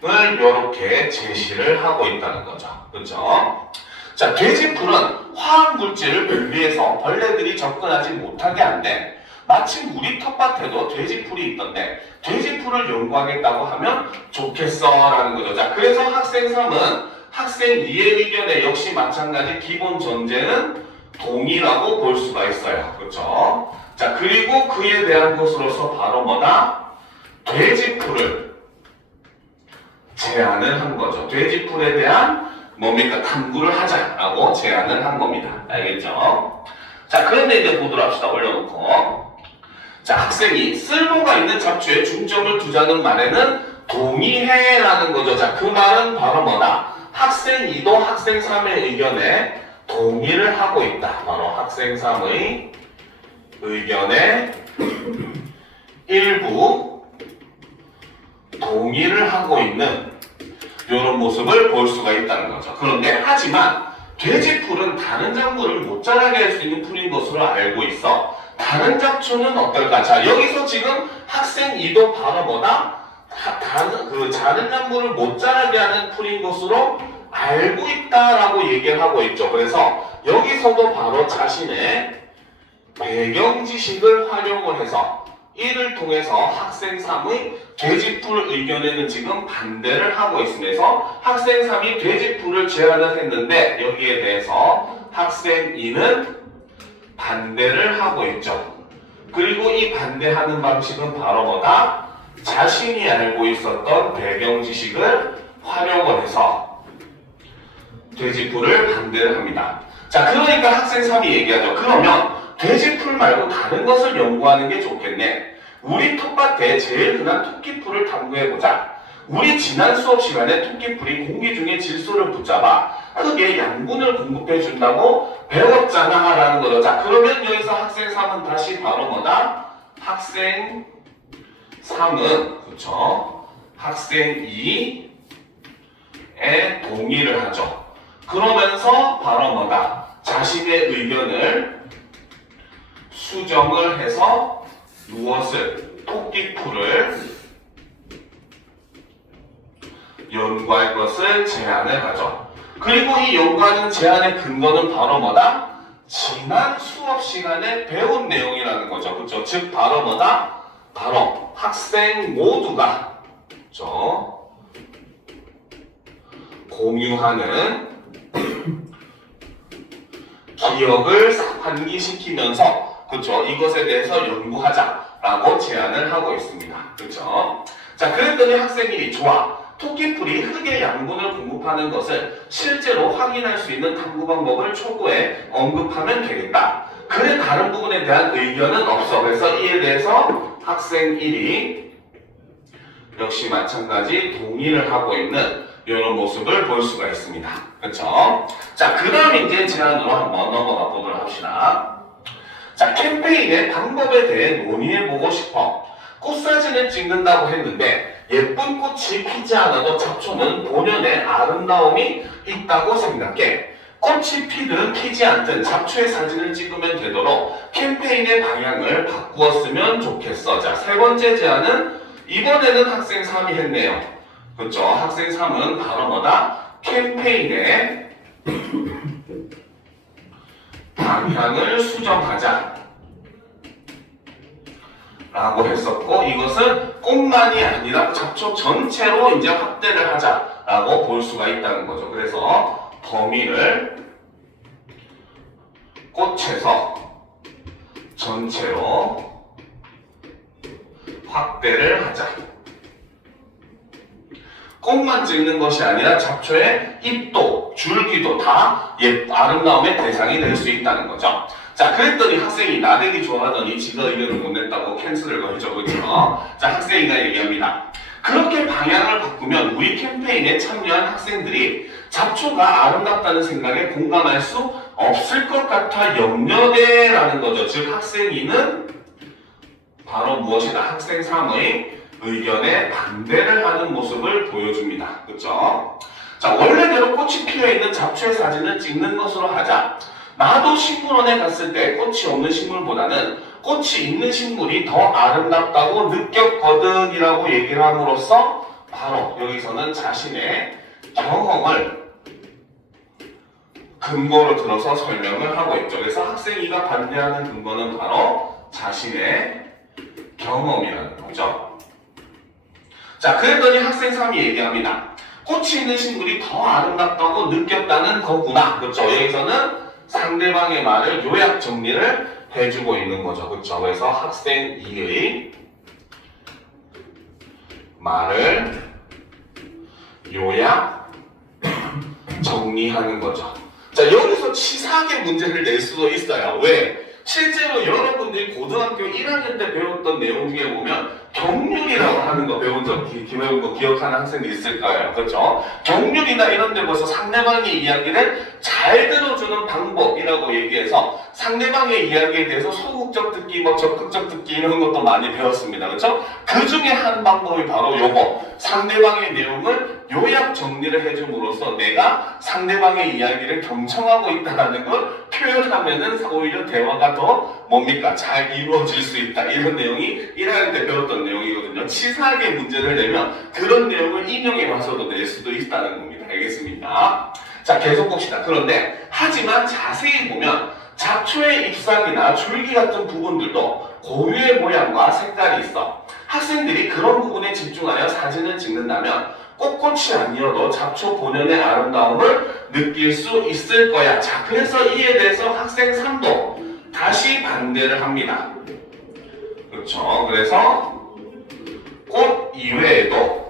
이렇게 제시를 하고 있다는 거죠. 그렇죠? 자, 돼지풀은 화학물질을 분리해서 벌레들이 접근하지 못하게 한대. 마침 우리 텃밭에도 돼지풀이 있던데 돼지풀을 연구하겠다고 하면 좋겠어 라는 거죠. 자, 그래서 학생 3은 학생 2의 의견에 역시 마찬가지 기본 전제는 동의라고 볼 수가 있어요. 그렇죠? 자, 그리고 그에 대한 것으로서 바로 뭐다? 돼지풀을 제안을 한 거죠. 돼지풀에 대한 뭡니까? 탐구를 하자라고 제안을 한 겁니다. 알겠죠? 자, 그런데 이제 보도록 합시다. 올려놓고. 자, 학생이 쓸모가 있는 잡초에 중점을 두자는 말에는 동의해라는 거죠. 자, 그 말은 바로 뭐다? 학생 2도 학생 3의 의견에 동의를 하고 있다. 바로 학생 3의 의견에 일부 동의를 하고 있는 이런 모습을 볼 수가 있다는 거죠. 그런데 하지만 돼지풀은 다른 작물을 못 자라게 할 수 있는 풀인 것으로 알고 있어. 다른 잡초는 어떨까? 자, 여기서 지금 학생 2도 바로 뭐다? 다른 작물을 못 자라게 하는 풀인 것으로 알고 있다라고 얘기를 하고 있죠. 그래서 여기서도 바로 자신의 배경 지식을 활용을 해서 이를 통해서 학생 3의 돼지풀 의견에는 지금 반대를 하고 있으면서 학생 3이 돼지풀을 제안을 했는데 여기에 대해서 학생 2는 반대를 하고 있죠. 그리고 이 반대하는 방식은 바로 뭐다? 자신이 알고 있었던 배경 지식을 활용을 해서 돼지풀을 반대를 합니다. 자, 그러니까 학생 3이 얘기하죠. 그러면 돼지풀 말고 다른 것을 연구하는 게 좋겠네. 우리 텃밭에 제일 흔한 토끼풀을 탐구해보자. 우리 지난 수업 시간에 토끼풀이 공기 중에 질소를 붙잡아 흙에 양분을 공급해준다고 배웠잖아 라는 거죠. 자, 그러면 여기서 학생 3은 다시 바로 뭐다? 학생 3은 그렇죠? 학생 2에 동의를 하죠. 그러면서 바로 뭐다? 자신의 의견을 수정을 해서 무엇을? 토끼풀을 연구할 것을 제안을 하죠. 그리고 이 연구하는 제안의 근거는 바로 뭐다? 지난 수업 시간에 배운 내용이라는 거죠. 그렇죠? 즉 바로 뭐다? 바로 학생 모두가 그렇죠? 공유하는 기억을 환기시키면서 그렇죠? 이것에 대해서 연구하자라고 제안을 하고 있습니다. 그렇죠? 자, 그랬더니 학생들이 좋아. 토끼풀이 흙에 양분을 공급하는 것을 실제로 확인할 수 있는 탐구 방법을 초고에 언급하면 되겠다. 그래 다른 부분에 대한 의견은 없어. 그래서 이에 대해서 학생 1이 역시 마찬가지 동의를 하고 있는 이런 모습을 볼 수가 있습니다. 그렇죠? 자, 그 다음에 이제 제안으로 한번 넘어가 보도록 합시다. 자, 캠페인의 방법에 대해 논의해보고 싶어. 꽃사진을 찍는다고 했는데 예쁜 꽃이 피지 않아도 잡초는 본연의 아름다움이 있다고 생각해. 꽃이 피든 피지 않든 잡초의 사진을 찍으면 되도록 캠페인의 방향을 바꾸었으면 좋겠어. 자, 세 번째 제안은 이번에는 학생 3이 했네요. 그렇죠? 학생 3은 바로 뭐다? 캠페인의 방향을 수정하자 라고 했었고, 이것은 꽃만이 아니라 잡초 전체로 이제 확대를 하자라고 볼 수가 있다는 거죠. 그래서 범위를 꽃에서 전체로 확대를 하자. 꽃만 찍는 것이 아니라 잡초의 잎도 줄기도 다 아름다움의 대상이 될 수 있다는 거죠. 자, 그랬더니 학생이 나대기 좋아하더니 지가 의견을 못 냈다고 캔슬을 걸죠. 그렇죠? 자, 학생이가 얘기합니다. 그렇게 방향을 바꾸면 우리 캠페인에 참여한 학생들이 잡초가 아름답다는 생각에 공감할 수 없을 것 같아 염려돼라는 거죠. 즉 학생 2는 바로 무엇이다? 학생 3의 의견에 반대를 하는 모습을 보여줍니다. 그렇죠? 자, 원래대로 꽃이 피어있는 잡초의 사진을 찍는 것으로 하자. 나도 식물원에 갔을 때 꽃이 없는 식물보다는 꽃이 있는 식물이 더 아름답다고 느꼈거든 이라고 얘기를 함으로써 바로 여기서는 자신의 경험을 근거로 들어서 설명을 하고 있죠. 그래서 학생 2가 반대하는 근거는 바로 자신의 경험이라는 거죠. 자, 그랬더니 학생 3이 얘기합니다. 꽃이 있는 식물이 더 아름답다고 느꼈다는 거구나. 그렇죠? 여기서는 상대방의 말을 요약 정리를 해주고 있는 거죠. 그렇죠? 그래서 학생 2의 말을 요약 정리하는 거죠. 자, 여기서 치사하게 문제를 낼 수도 있어요. 왜? 실제로 여러분들이 고등학교 1학년 때 배웠던 내용 중에 보면 경률이라고 하는 거 배운 적 기억하는 학생들이 있을 거예요. 그렇죠? 경률이나 이런 데 벌써 상대방의 이야기를 잘 들어주는 방법이라고 얘기해서 상대방의 이야기에 대해서 소극적 듣기, 적극적 듣기 이런 것도 많이 배웠습니다. 그렇죠? 그 중에 한 방법이 바로 요거. 상대방의 내용을 요약 정리를 해줌으로써 내가 상대방의 이야기를 경청하고 있다는 걸 표현하면은 오히려 대화가 더 뭡니까? 잘 이루어질 수 있다. 이런 내용이 1학년 때 배웠던 내용이거든요. 치사하게 문제를 내면 그런 내용을 인용해 와서도 낼 수도 있다는 겁니다. 알겠습니까? 자, 계속 봅시다. 그런데 하지만 자세히 보면 잡초의 잎사귀나 줄기 같은 부분들도 고유의 모양과 색깔이 있어. 학생들이 그런 부분에 집중하여 사진을 찍는다면 꽃꽃이 아니어도 잡초 본연의 아름다움을 느낄 수 있을 거야. 자, 그래서 이에 대해서 학생 3도 다시 반대를 합니다. 그렇죠. 그래서 꽃 이외에도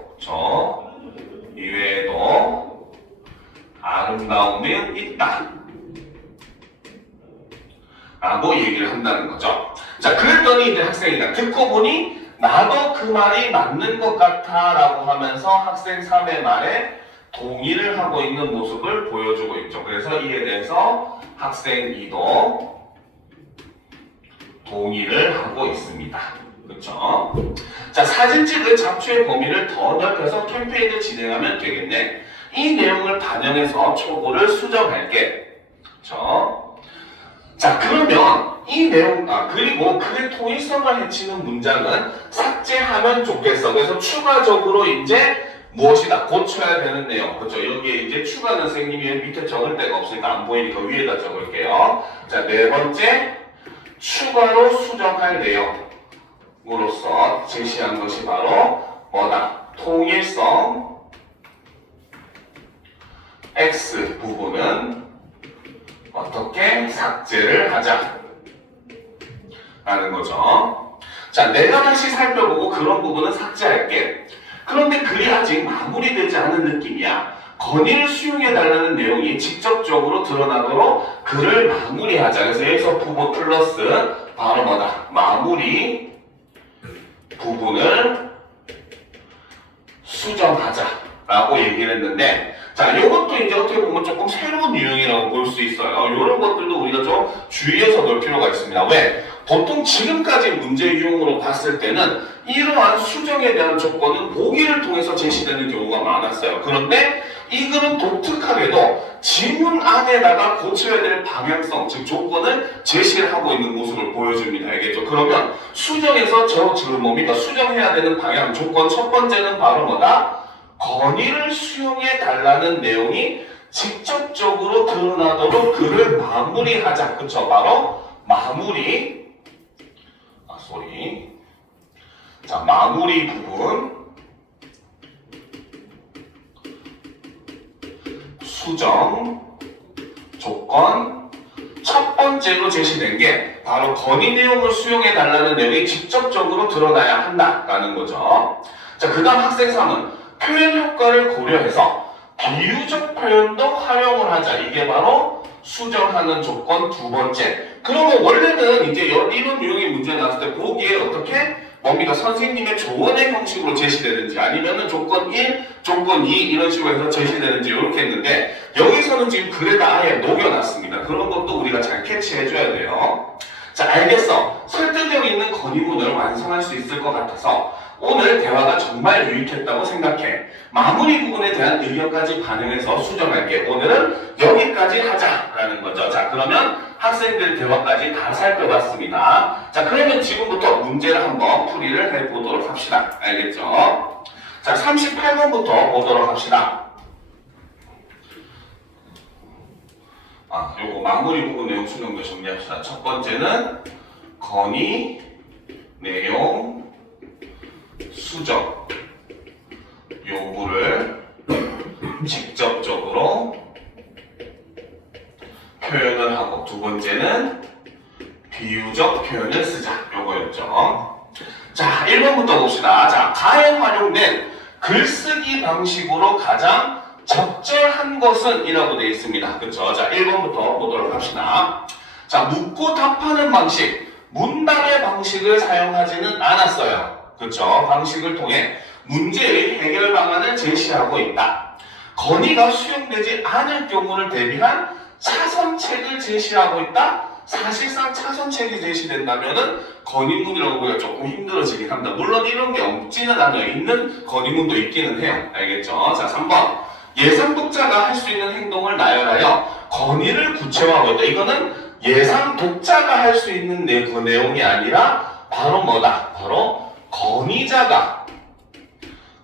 아름다움이 있다 라고 얘기를 한다는 거죠. 자, 그랬더니 이제 학생이가 듣고 보니 나도 그 말이 맞는 것 같아 라고 하면서 학생 3의 말에 동의를 하고 있는 모습을 보여주고 있죠. 그래서 이에 대해서 학생 2도 동의를 하고 있습니다. 그렇죠? 자, 사진 찍을 잡초의 범위를 더 넓혀서 캠페인을 진행하면 되겠네. 이 내용을 반영해서 초고를 수정할게. 그렇죠? 자, 그러면 이 내용, 그리고 글의 통일성을 해치는 문장은 삭제하면 좋겠어. 그래서 추가적으로 이제 무엇이다? 고쳐야 되는 내용. 그렇죠? 여기에 이제 추가 선생님이 밑에 적을 데가 없으니까 안 보이니까 위에다 적을게요. 자, 네 번째, 추가로 수정할 내용으로서 제시한 것이 바로 뭐다? 통일성 X 부분은 어떻게 삭제를 하자 라는 거죠. 자, 내가 다시 살펴보고 그런 부분은 삭제할게. 그런데 글이 아직 마무리되지 않은 느낌이야. 건의를 수용해달라는 내용이 직접적으로 드러나도록 글을 마무리하자. 그래서 여기서 부분 플러스 바로 뭐다? 마무리 부분을 수정하자 라고 얘기를 했는데, 자, 이것도 이제 어떻게 보면 조금 새로운 유형이라고 볼 수 있어요. 이런 것들도 우리가 좀 주의해서 볼 필요가 있습니다. 왜? 보통 지금까지 문제 유형으로 봤을 때는 이러한 수정에 대한 조건은 보기를 통해서 제시되는 경우가 많았어요. 그런데 이 글은 독특하게도 지문 안에다가 고쳐야 될 방향성, 즉 조건을 제시를 하고 있는 모습을 보여줍니다. 알겠죠? 그러면 수정에서 뭡니까? 수정해야 되는 방향, 조건 첫 번째는 바로 뭐다? 건의를 수용해 달라는 내용이 직접적으로 드러나도록 글을 마무리하자. 그쵸? 바로 마무리. 자, 마무리 부분. 수정. 조건. 첫 번째로 제시된 게 바로 건의 내용을 수용해 달라는 내용이 직접적으로 드러나야 한다라는 거죠. 자, 그 다음 학생 3은 표현 효과를 고려해서 비유적 표현도 활용을 하자. 이게 바로 수정하는 조건 두 번째. 그러면 원래는 이제 이런 유형의 문제 나왔을 때 보기에 어떻게 뭡니까? 선생님의 조언의 형식으로 제시되는지 아니면은 조건 1, 조건 2 이런 식으로 해서 제시되는지 이렇게 했는데 여기서는 지금 글에다 아예 녹여놨습니다. 그런 것도 우리가 잘 캐치해줘야 돼요. 자, 알겠어. 설득력 있는 건의문을 완성할 수 있을 것 같아서 오늘 대화가 정말 유익했다고 생각해. 마무리 부분에 대한 의견까지 반영해서 수정할게. 오늘은 여기까지 하자라는 거죠. 자, 그러면 학생들 대화까지 다 살펴봤습니다. 자, 그러면 지금부터 문제를 한번 풀이를 해보도록 합시다. 알겠죠? 자, 38번부터 보도록 합시다. 요거 마무리 부분 내용 수정도 정리합시다. 첫 번째는 건의, 내용, 수정 요구를 직접적으로 표현을 하고 두 번째는 비유적 표현을 쓰자 요거였죠. 자, 1번부터 봅시다. 자, 가에 활용된 글쓰기 방식으로 가장 적절한 것은 이라고 되어 있습니다. 그쵸? 자, 1번부터 보도록 합시다. 자, 묻고 답하는 방식, 문답의 방식을 사용하지는 않았어요. 그쵸? 방식을 통해 문제의 해결 방안을 제시하고 있다. 건의가 수용되지 않을 경우를 대비한 차선책을 제시하고 있다. 사실상 차선책이 제시된다면은 건의문이라고 보기가 조금 힘들어지긴 합니다. 물론 이런 게 없지는 않아요. 있는 건의문도 있기는 해요. 알겠죠? 자, 3번. 예상 독자가 할 수 있는 행동을 나열하여 건의를 구체화하고 있다. 이거는 예상 독자가 할 수 있는 그 내용이 아니라 바로 뭐다? 바로 건의자가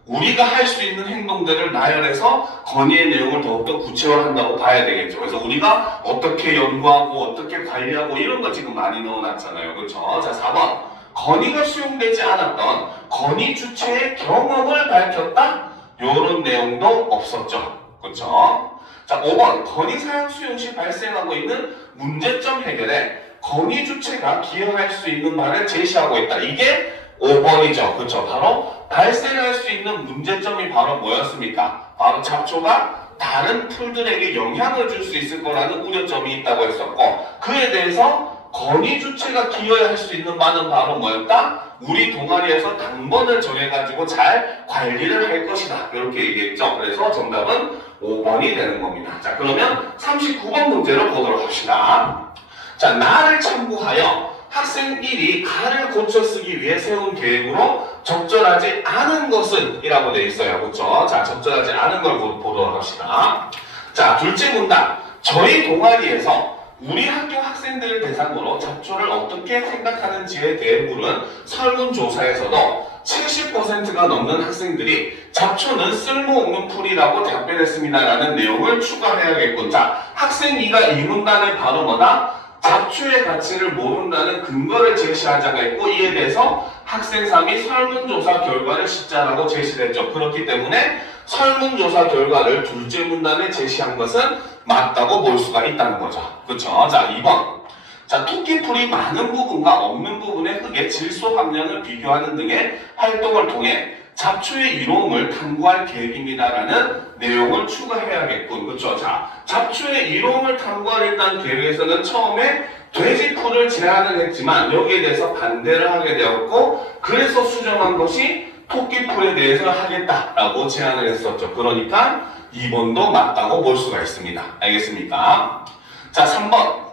우리가 할 수 있는 행동들을 나열해서 건의의 내용을 더욱더 구체화한다고 봐야 되겠죠. 그래서 우리가 어떻게 연구하고 어떻게 관리하고 이런 거 지금 많이 넣어놨잖아요. 그렇죠? 자, 4번. 건의가 수용되지 않았던 건의 주체의 경험을 밝혔다? 이런 내용도 없었죠. 그렇죠? 자, 5번. 건의 사용 수용 시 발생하고 있는 문제점 해결에 건의 주체가 기여할 수 있는 바를 제시하고 있다. 이게 5번이죠. 그렇죠? 바로 발생할 수 있는 문제점이 바로 뭐였습니까? 바로 잡초가 다른 풀들에게 영향을 줄 수 있을 거라는 우려점이 있다고 했었고 그에 대해서 건의 주체가 기여할 수 있는 바는 바로 뭐였다? 우리 동아리에서 당번을 정해가지고 잘 관리를 할 것이다. 이렇게 얘기했죠. 그래서 정답은 5번이 되는 겁니다. 자, 그러면 39번 문제로 보도록 합시다. 자, 나를 참고하여 학생 1이 가를 고쳐 쓰기 위해 세운 계획으로 적절하지 않은 것은 이라고 되어 있어요. 그렇죠? 자, 적절하지 않은 걸 보도록 합시다. 자, 둘째 문단. 저희 동아리에서 우리 학교 학생들을 대상으로 잡초를 어떻게 생각하는지에 대해 물은 설문조사에서도 70%가 넘는 학생들이 잡초는 쓸모없는 풀이라고 답변했습니다. 라는 내용을 추가해야겠군. 자, 학생 2가 이 문단을 바로 뭐다? 잡초의 가치를 모른다는 근거를 제시하자가 있고 이에 대해서 학생 3이 설문조사 결과를 숫자라고 제시를 했죠. 그렇기 때문에 설문조사 결과를 둘째 문단에 제시한 것은 맞다고 볼 수가 있다는 거죠. 그렇죠? 자, 2번. 자, 토끼풀이 많은 부분과 없는 부분의 흙의 질소 함량을 비교하는 등의 활동을 통해 잡초의 이로움을 탐구할 계획입니다라는 내용을 추가해야겠군. 그렇죠? 자, 잡초의 이로움을 탐구하겠다는 계획에서는 처음에 돼지풀을 제안을 했지만 여기에 대해서 반대를 하게 되었고 그래서 수정한 것이 토끼풀에 대해서 하겠다라고 제안을 했었죠. 그러니까 2번도 맞다고 볼 수가 있습니다. 알겠습니까? 자, 3번.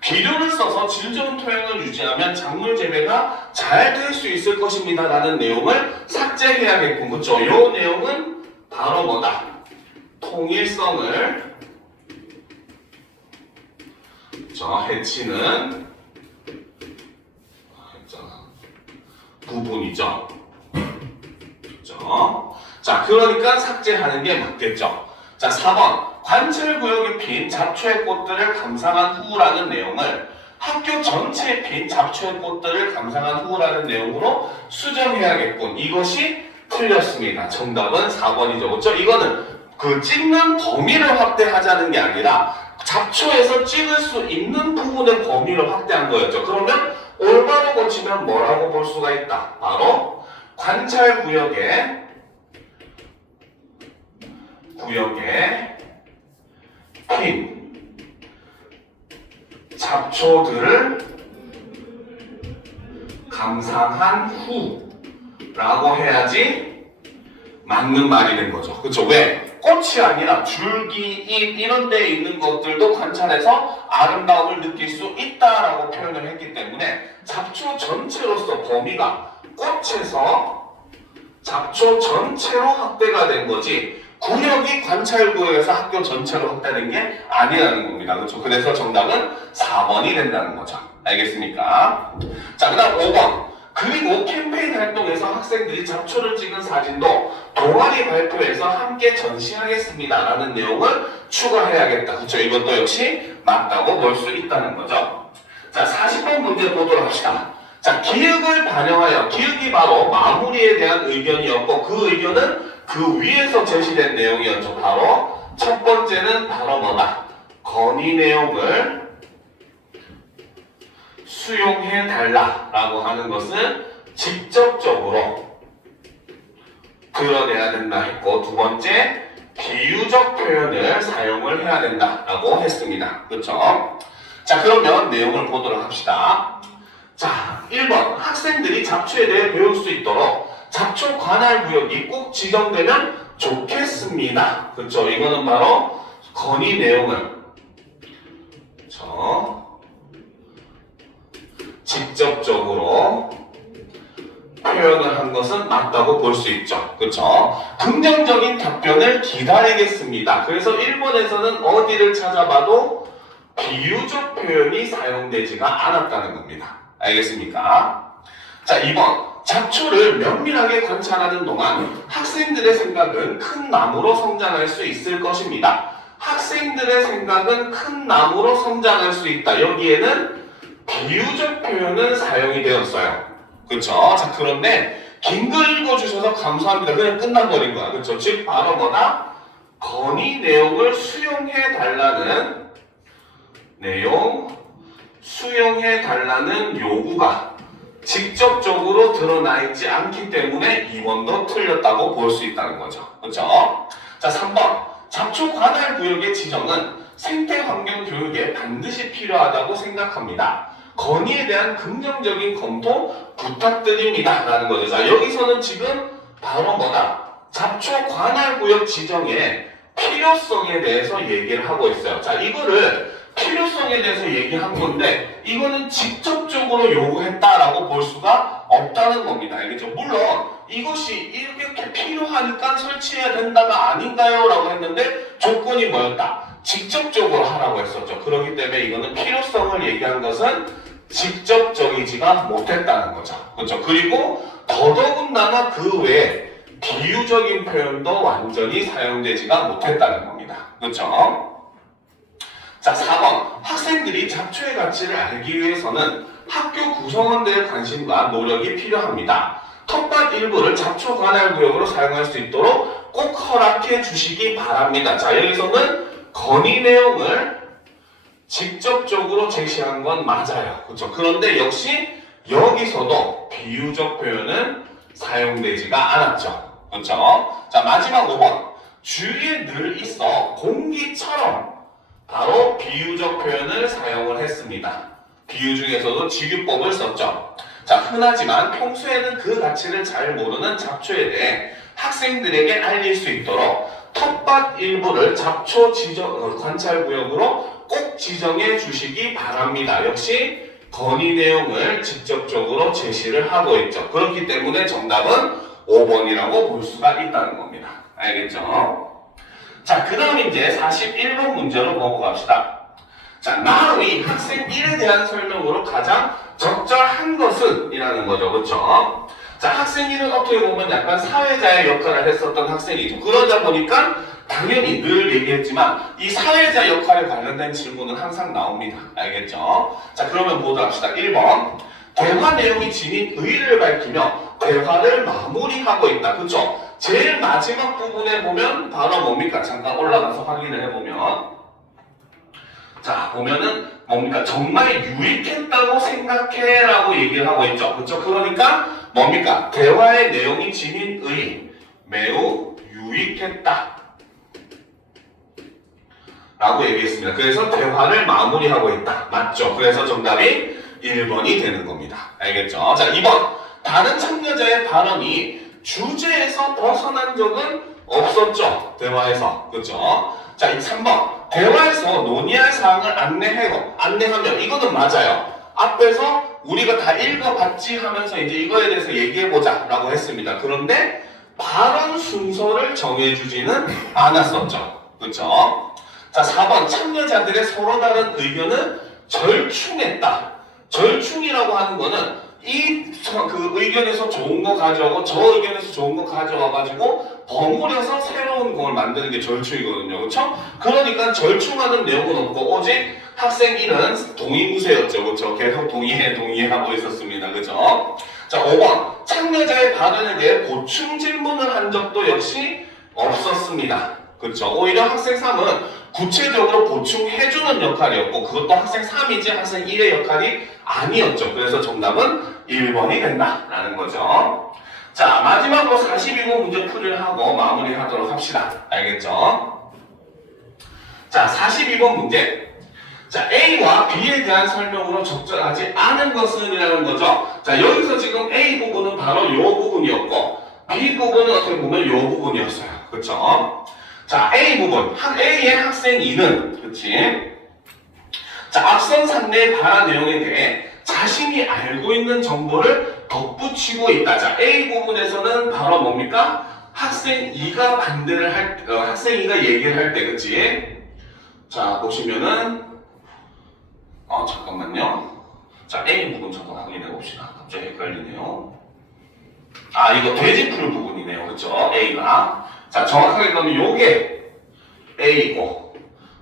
비료를 써서 질 좋은 토양을 유지하면 작물 재배가 잘 될 수 있을 것입니다. 라는 내용을 삭제해야겠군. 그렇죠? 이 내용은 바로 뭐다? 통일성을 해치는 부분이죠. 그렇죠? 자, 그러니까 삭제하는 게 맞겠죠. 자, 4번. 관찰구역에 핀 잡초의 꽃들을 감상한 후라는 내용을 학교 전체에 핀 잡초의 꽃들을 감상한 후라는 내용으로 수정해야겠군. 이것이 틀렸습니다. 정답은 4번이죠. 그렇죠? 이거는 그 찍는 범위를 확대하자는 게 아니라 잡초에서 찍을 수 있는 부분의 범위를 확대한 거였죠. 그러면 올바로 고치면 뭐라고 볼 수가 있다? 바로 관찰구역에 핀 잡초들을 감상한 후 라고 해야지 맞는 말이 된 거죠. 그쵸? 왜? 꽃이 아니라 줄기, 잎 이런 데에 있는 것들도 관찰해서 아름다움을 느낄 수 있다라고 표현을 했기 때문에 잡초 전체로서 범위가 꽃에서 잡초 전체로 확대가 된 거지 구역이 관찰구역에서 학교 전체로 확대된 게 아니라는 겁니다. 그렇죠? 그래서 정답은 4번이 된다는 거죠. 알겠습니까? 자, 그 다음 5번. 그리고 캠페인 활동에서 학생들이 잡초를 찍은 사진도 동아리 발표에서 함께 전시하겠습니다 라는 내용을 추가해야겠다. 그렇죠? 이것도 역시 맞다고 볼 수 있다는 거죠. 자, 40번 문제 보도록 합시다. 자, 기획을 반영하여, 기획이 바로 마무리에 대한 의견이었고 그 의견은 그 위에서 제시된 내용이었죠. 바로 첫 번째는 바로 뭐다? 건의 내용을 수용해 달라라고 하는 것은 직접적으로 드러내야 된다 했고 두 번째 비유적 표현을 사용을 해야 된다라고 했습니다. 그렇죠? 자, 그러면 내용을 보도록 합시다. 자, 1번 학생들이 잡초에 대해 배울 수 있도록 잡초 관할 구역이 꼭 지정되면 좋겠습니다. 그렇죠? 이거는 바로 건의 내용을 직접적으로 표현을 한 것은 맞다고 볼 수 있죠. 그렇죠? 긍정적인 답변을 기다리겠습니다. 그래서 1번에서는 어디를 찾아봐도 비유적 표현이 사용되지가 않았다는 겁니다. 알겠습니까? 자, 2번. 잡초를 면밀하게 관찰하는 동안 학생들의 생각은 큰 나무로 성장할 수 있을 것입니다. 학생들의 생각은 큰 나무로 성장할 수 있다. 여기에는 비유적 표현은 사용이 되었어요. 그렇죠? 자, 그런데 긴 글 읽어주셔서 감사합니다. 그냥 끝나버린 거야. 그렇죠? 즉 바로 뭐다? 건의 내용을 수용해 달라는 요구가 직접적으로 드러나 있지 않기 때문에 2번도 틀렸다고 볼 수 있다는 거죠. 그렇죠? 자, 3번. 잡초 관할 구역의 지정은 생태환경 교육에 반드시 필요하다고 생각합니다. 건의에 대한 긍정적인 검토 부탁드립니다. 라는 거죠. 자, 여기서는 지금 바로 뭐다? 잡초 관할 구역 지정의 필요성에 대해서 얘기를 하고 있어요. 자, 이거를 필요성에 대해서 얘기한 건데 이거는 직접적으로 요구했다라고 볼 수가 없다는 겁니다. 알겠죠? 물론 이것이 이렇게 필요하니까 설치해야 된다가 아닌가요? 라고 했는데 조건이 뭐였다? 직접적으로 하라고 했었죠. 그렇기 때문에 이거는 필요성을 얘기한 것은 직접적이지가 못했다는 거죠. 그렇죠? 그리고 더더군다나 그 외에 비유적인 표현도 완전히 사용되지가 못했다는 겁니다. 그렇죠? 자, 4번. 학생들이 잡초의 가치를 알기 위해서는 학교 구성원들의 관심과 노력이 필요합니다. 텃밭 일부를 잡초 관할 구역으로 사용할 수 있도록 꼭 허락해 주시기 바랍니다. 자, 여기서는 건의 내용을 직접적으로 제시한 건 맞아요. 그렇죠? 그런데 역시 여기서도 비유적 표현은 사용되지가 않았죠. 그렇죠? 자, 마지막 5번. 주위에 늘 있어 공기처럼 바로 비유적 표현을 사용을 했습니다. 비유 중에서도 직유법을 썼죠. 자, 흔하지만 평소에는 그 가치를 잘 모르는 잡초에 대해 학생들에게 알릴 수 있도록 텃밭 일부를 잡초 관찰구역으로 꼭 지정해 주시기 바랍니다. 역시 건의 내용을 직접적으로 제시를 하고 있죠. 그렇기 때문에 정답은 5번이라고 볼 수가 있다는 겁니다. 알겠죠? 자, 그 다음 이제 41번 문제로 넘어갑시다. 자, 나의 학생 1에 대한 설명으로 가장 적절한 것은 이라는 거죠. 그렇죠? 자, 학생 1은 어떻게 보면 약간 사회자의 역할을 했었던 학생이죠. 그러다 보니까 당연히 늘 얘기했지만 이 사회자 역할에 관련된 질문은 항상 나옵니다. 알겠죠? 자, 그러면 보도록 합시다. 1번. 대화 내용이 지닌 의의를 밝히며 대화를 마무리하고 있다. 그렇죠? 제일 마지막 부분에 보면 바로 뭡니까? 잠깐 올라가서 확인을 해보면 자, 보면은 뭡니까? 정말 유익했다고 생각해 라고 얘기를 하고 있죠. 그렇죠? 그러니까 뭡니까? 대화의 내용이 지닌 의의 매우 유익했다 라고 얘기했습니다. 그래서 대화를 마무리하고 있다. 맞죠? 그래서 정답이 1번이 되는 겁니다. 알겠죠? 자, 2번. 다른 참여자의 발언이 주제에서 벗어난 적은 없었죠. 대화에서. 그렇죠? 자, 3번. 대화에서 논의할 사항을 안내하면 이거는 맞아요. 앞에서 우리가 다 읽어봤지 하면서 이제 이거에 대해서 얘기해보자 라고 했습니다. 그런데 발언 순서를 정해주지는 않았었죠. 그렇죠? 자, 4번. 참여자들의 서로 다른 의견은 절충했다. 절충이라고 하는 거는 그 의견에서 좋은 거 가져오고 저 의견에서 좋은 거 가져와가지고 버무려서 새로운 걸 만드는 게 절충이거든요. 그렇죠? 그러니까 절충하는 내용은 없고 오직 학생 1은 동의무세였죠. 그렇죠? 계속 동의하고 있었습니다. 그렇죠? 자, 5번. 참여자의 발언에 대해 보충 질문을 한 적도 역시 없었습니다. 그렇죠? 오히려 학생 3은 구체적으로 보충해주는 역할이었고 그것도 학생 3이지 학생 1의 역할이 아니었죠. 그래서 정답은 1번이 된다라는 거죠. 자, 마지막으로 42번 문제 풀이를 하고 마무리하도록 합시다. 알겠죠? 자, 42번 문제. 자, A와 B에 대한 설명으로 적절하지 않은 것은 이라는 거죠. 자, 여기서 지금 A 부분은 바로 이 부분이었고 B 부분은 어떻게 보면 이 부분이었어요. 그렇죠? 자, A 부분. A의 학생 2는 그렇지? 자, 앞선 상대의 발화 내용에 대해 자신이 알고 있는 정보를 덧붙이고 있다. 자, A 부분에서는 바로 뭡니까? 학생 2가 학생 2가 얘기를 할 때, 그치? 자, 보시면은, 잠깐만요. 자, A 부분 잠깐 확인해 봅시다. 갑자기 헷갈리네요. 아, 이거 돼지풀 부분이네요. 그쵸? A가. 자, 정확하게 그러면 요게 A고,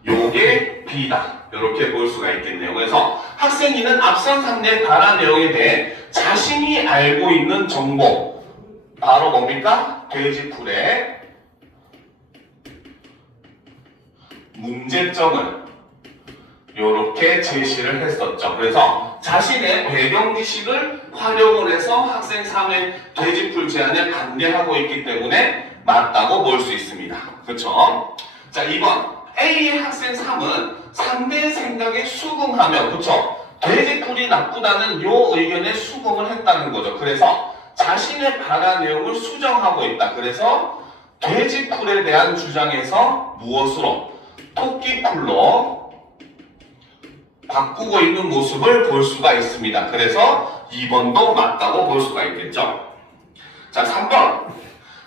요게 B다. 이렇게 볼 수가 있겠네요. 그래서 학생 2는 앞선 상대의 발화 내용에 대해 자신이 알고 있는 정보, 바로 뭡니까? 돼지풀의 문제점을 이렇게 제시를 했었죠. 그래서 자신의 배경 지식을 활용을 해서 학생 3의 돼지풀 제안에 반대하고 있기 때문에 맞다고 볼 수 있습니다. 그렇죠? 자, 2번. A의 학생 3은 상대의 생각에 수긍하며, 그쵸? 돼지풀이 나쁘다는 요 의견에 수긍을 했다는 거죠. 그래서 자신의 발화 내용을 수정하고 있다. 그래서 돼지풀에 대한 주장에서 무엇으로? 토끼풀로 바꾸고 있는 모습을 볼 수가 있습니다. 그래서 2번도 맞다고 볼 수가 있겠죠. 자, 3번.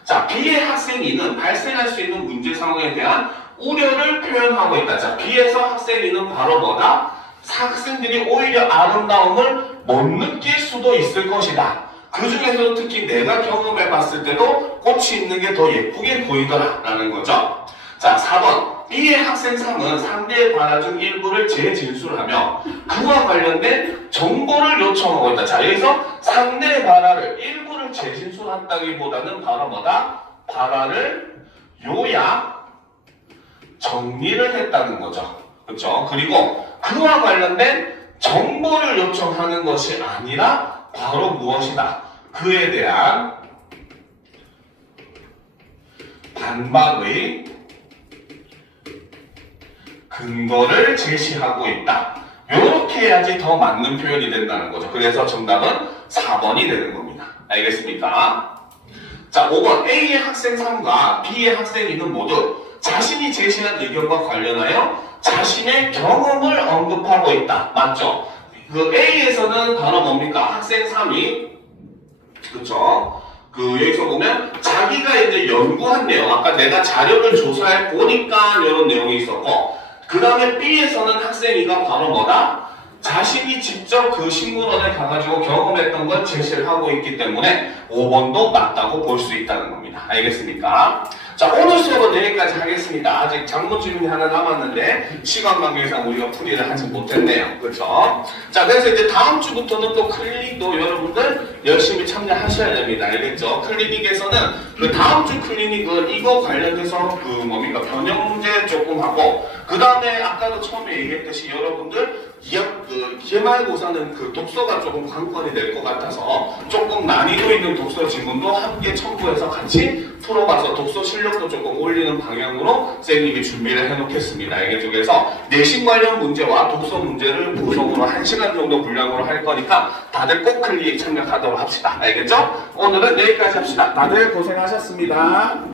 자, B의 학생 2는 발생할 수 있는 문제 상황에 대한 우려를 표현하고 있다. 자, B에서 학생 2는 바로 뭐다? 학생들이 오히려 아름다움을 못 느낄 수도 있을 것이다. 그 중에서도 특히 내가 경험해 봤을 때도 꽃이 있는 게 더 예쁘게 보이더라 라는 거죠. 자, 4번. B의 학생 3은 상대의 발화 중 일부를 재진술하며 그와 관련된 정보를 요청하고 있다. 자, 여기서 상대의 발화를 일부를 재진술한다기보다는 바로 뭐다? 발화를 요약, 정리를 했다는 거죠. 그렇죠? 그리고 그와 관련된 정보를 요청하는 것이 아니라 바로 무엇이다? 그에 대한 반박의 근거를 제시하고 있다. 이렇게 해야지 더 맞는 표현이 된다는 거죠. 그래서 정답은 4번이 되는 겁니다. 알겠습니까? 자, 5번. A의 학생 3과 B의 학생 2는 모두 자신이 제시한 의견과 관련하여 자신의 경험을 언급하고 있다. 맞죠? 그 A에서는 바로 뭡니까? 학생 3이, 그쵸? 여기서 보면 자기가 이제 연구한 내용, 아까 내가 자료를 조사해 보니까 이런 내용이 있었고, 그 다음에 B에서는 학생 2가 바로 뭐다? 자신이 직접 그 식물원에 가가지고 경험했던 걸 제시를 하고 있기 때문에 5번도 맞다고 볼 수 있다는 겁니다. 알겠습니까? 자, 오늘 수업은 여기까지 하겠습니다. 아직 장문 질문이 하나 남았는데 시간 관계상 우리가 풀이를 하지 못했네요. 그렇죠? 자, 그래서 이제 다음 주부터는 또 클리닉도 여러분들 열심히 참여하셔야 됩니다. 알겠죠? 클리닉에서는 그 다음 주 클리닉은 이거 관련해서 뭡니까? 변형 문제 조금 하고, 그 다음에 아까도 처음에 얘기했듯이 여러분들 기말고사는 그 독서가 조금 관건이 될 것 같아서 조금 난이도 있는 독서 지문도 함께 첨부해서 같이 풀어봐서 독서 실력도 조금 올리는 방향으로 선생님이 준비를 해놓겠습니다. 알겠죠? 그래서 내신 관련 문제와 독서 문제를 구성으로 1시간 정도 분량으로 할 거니까 다들 꼭 클릭 참여하도록 합시다. 알겠죠? 오늘은 여기까지 합시다. 다들 고생하셨습니다.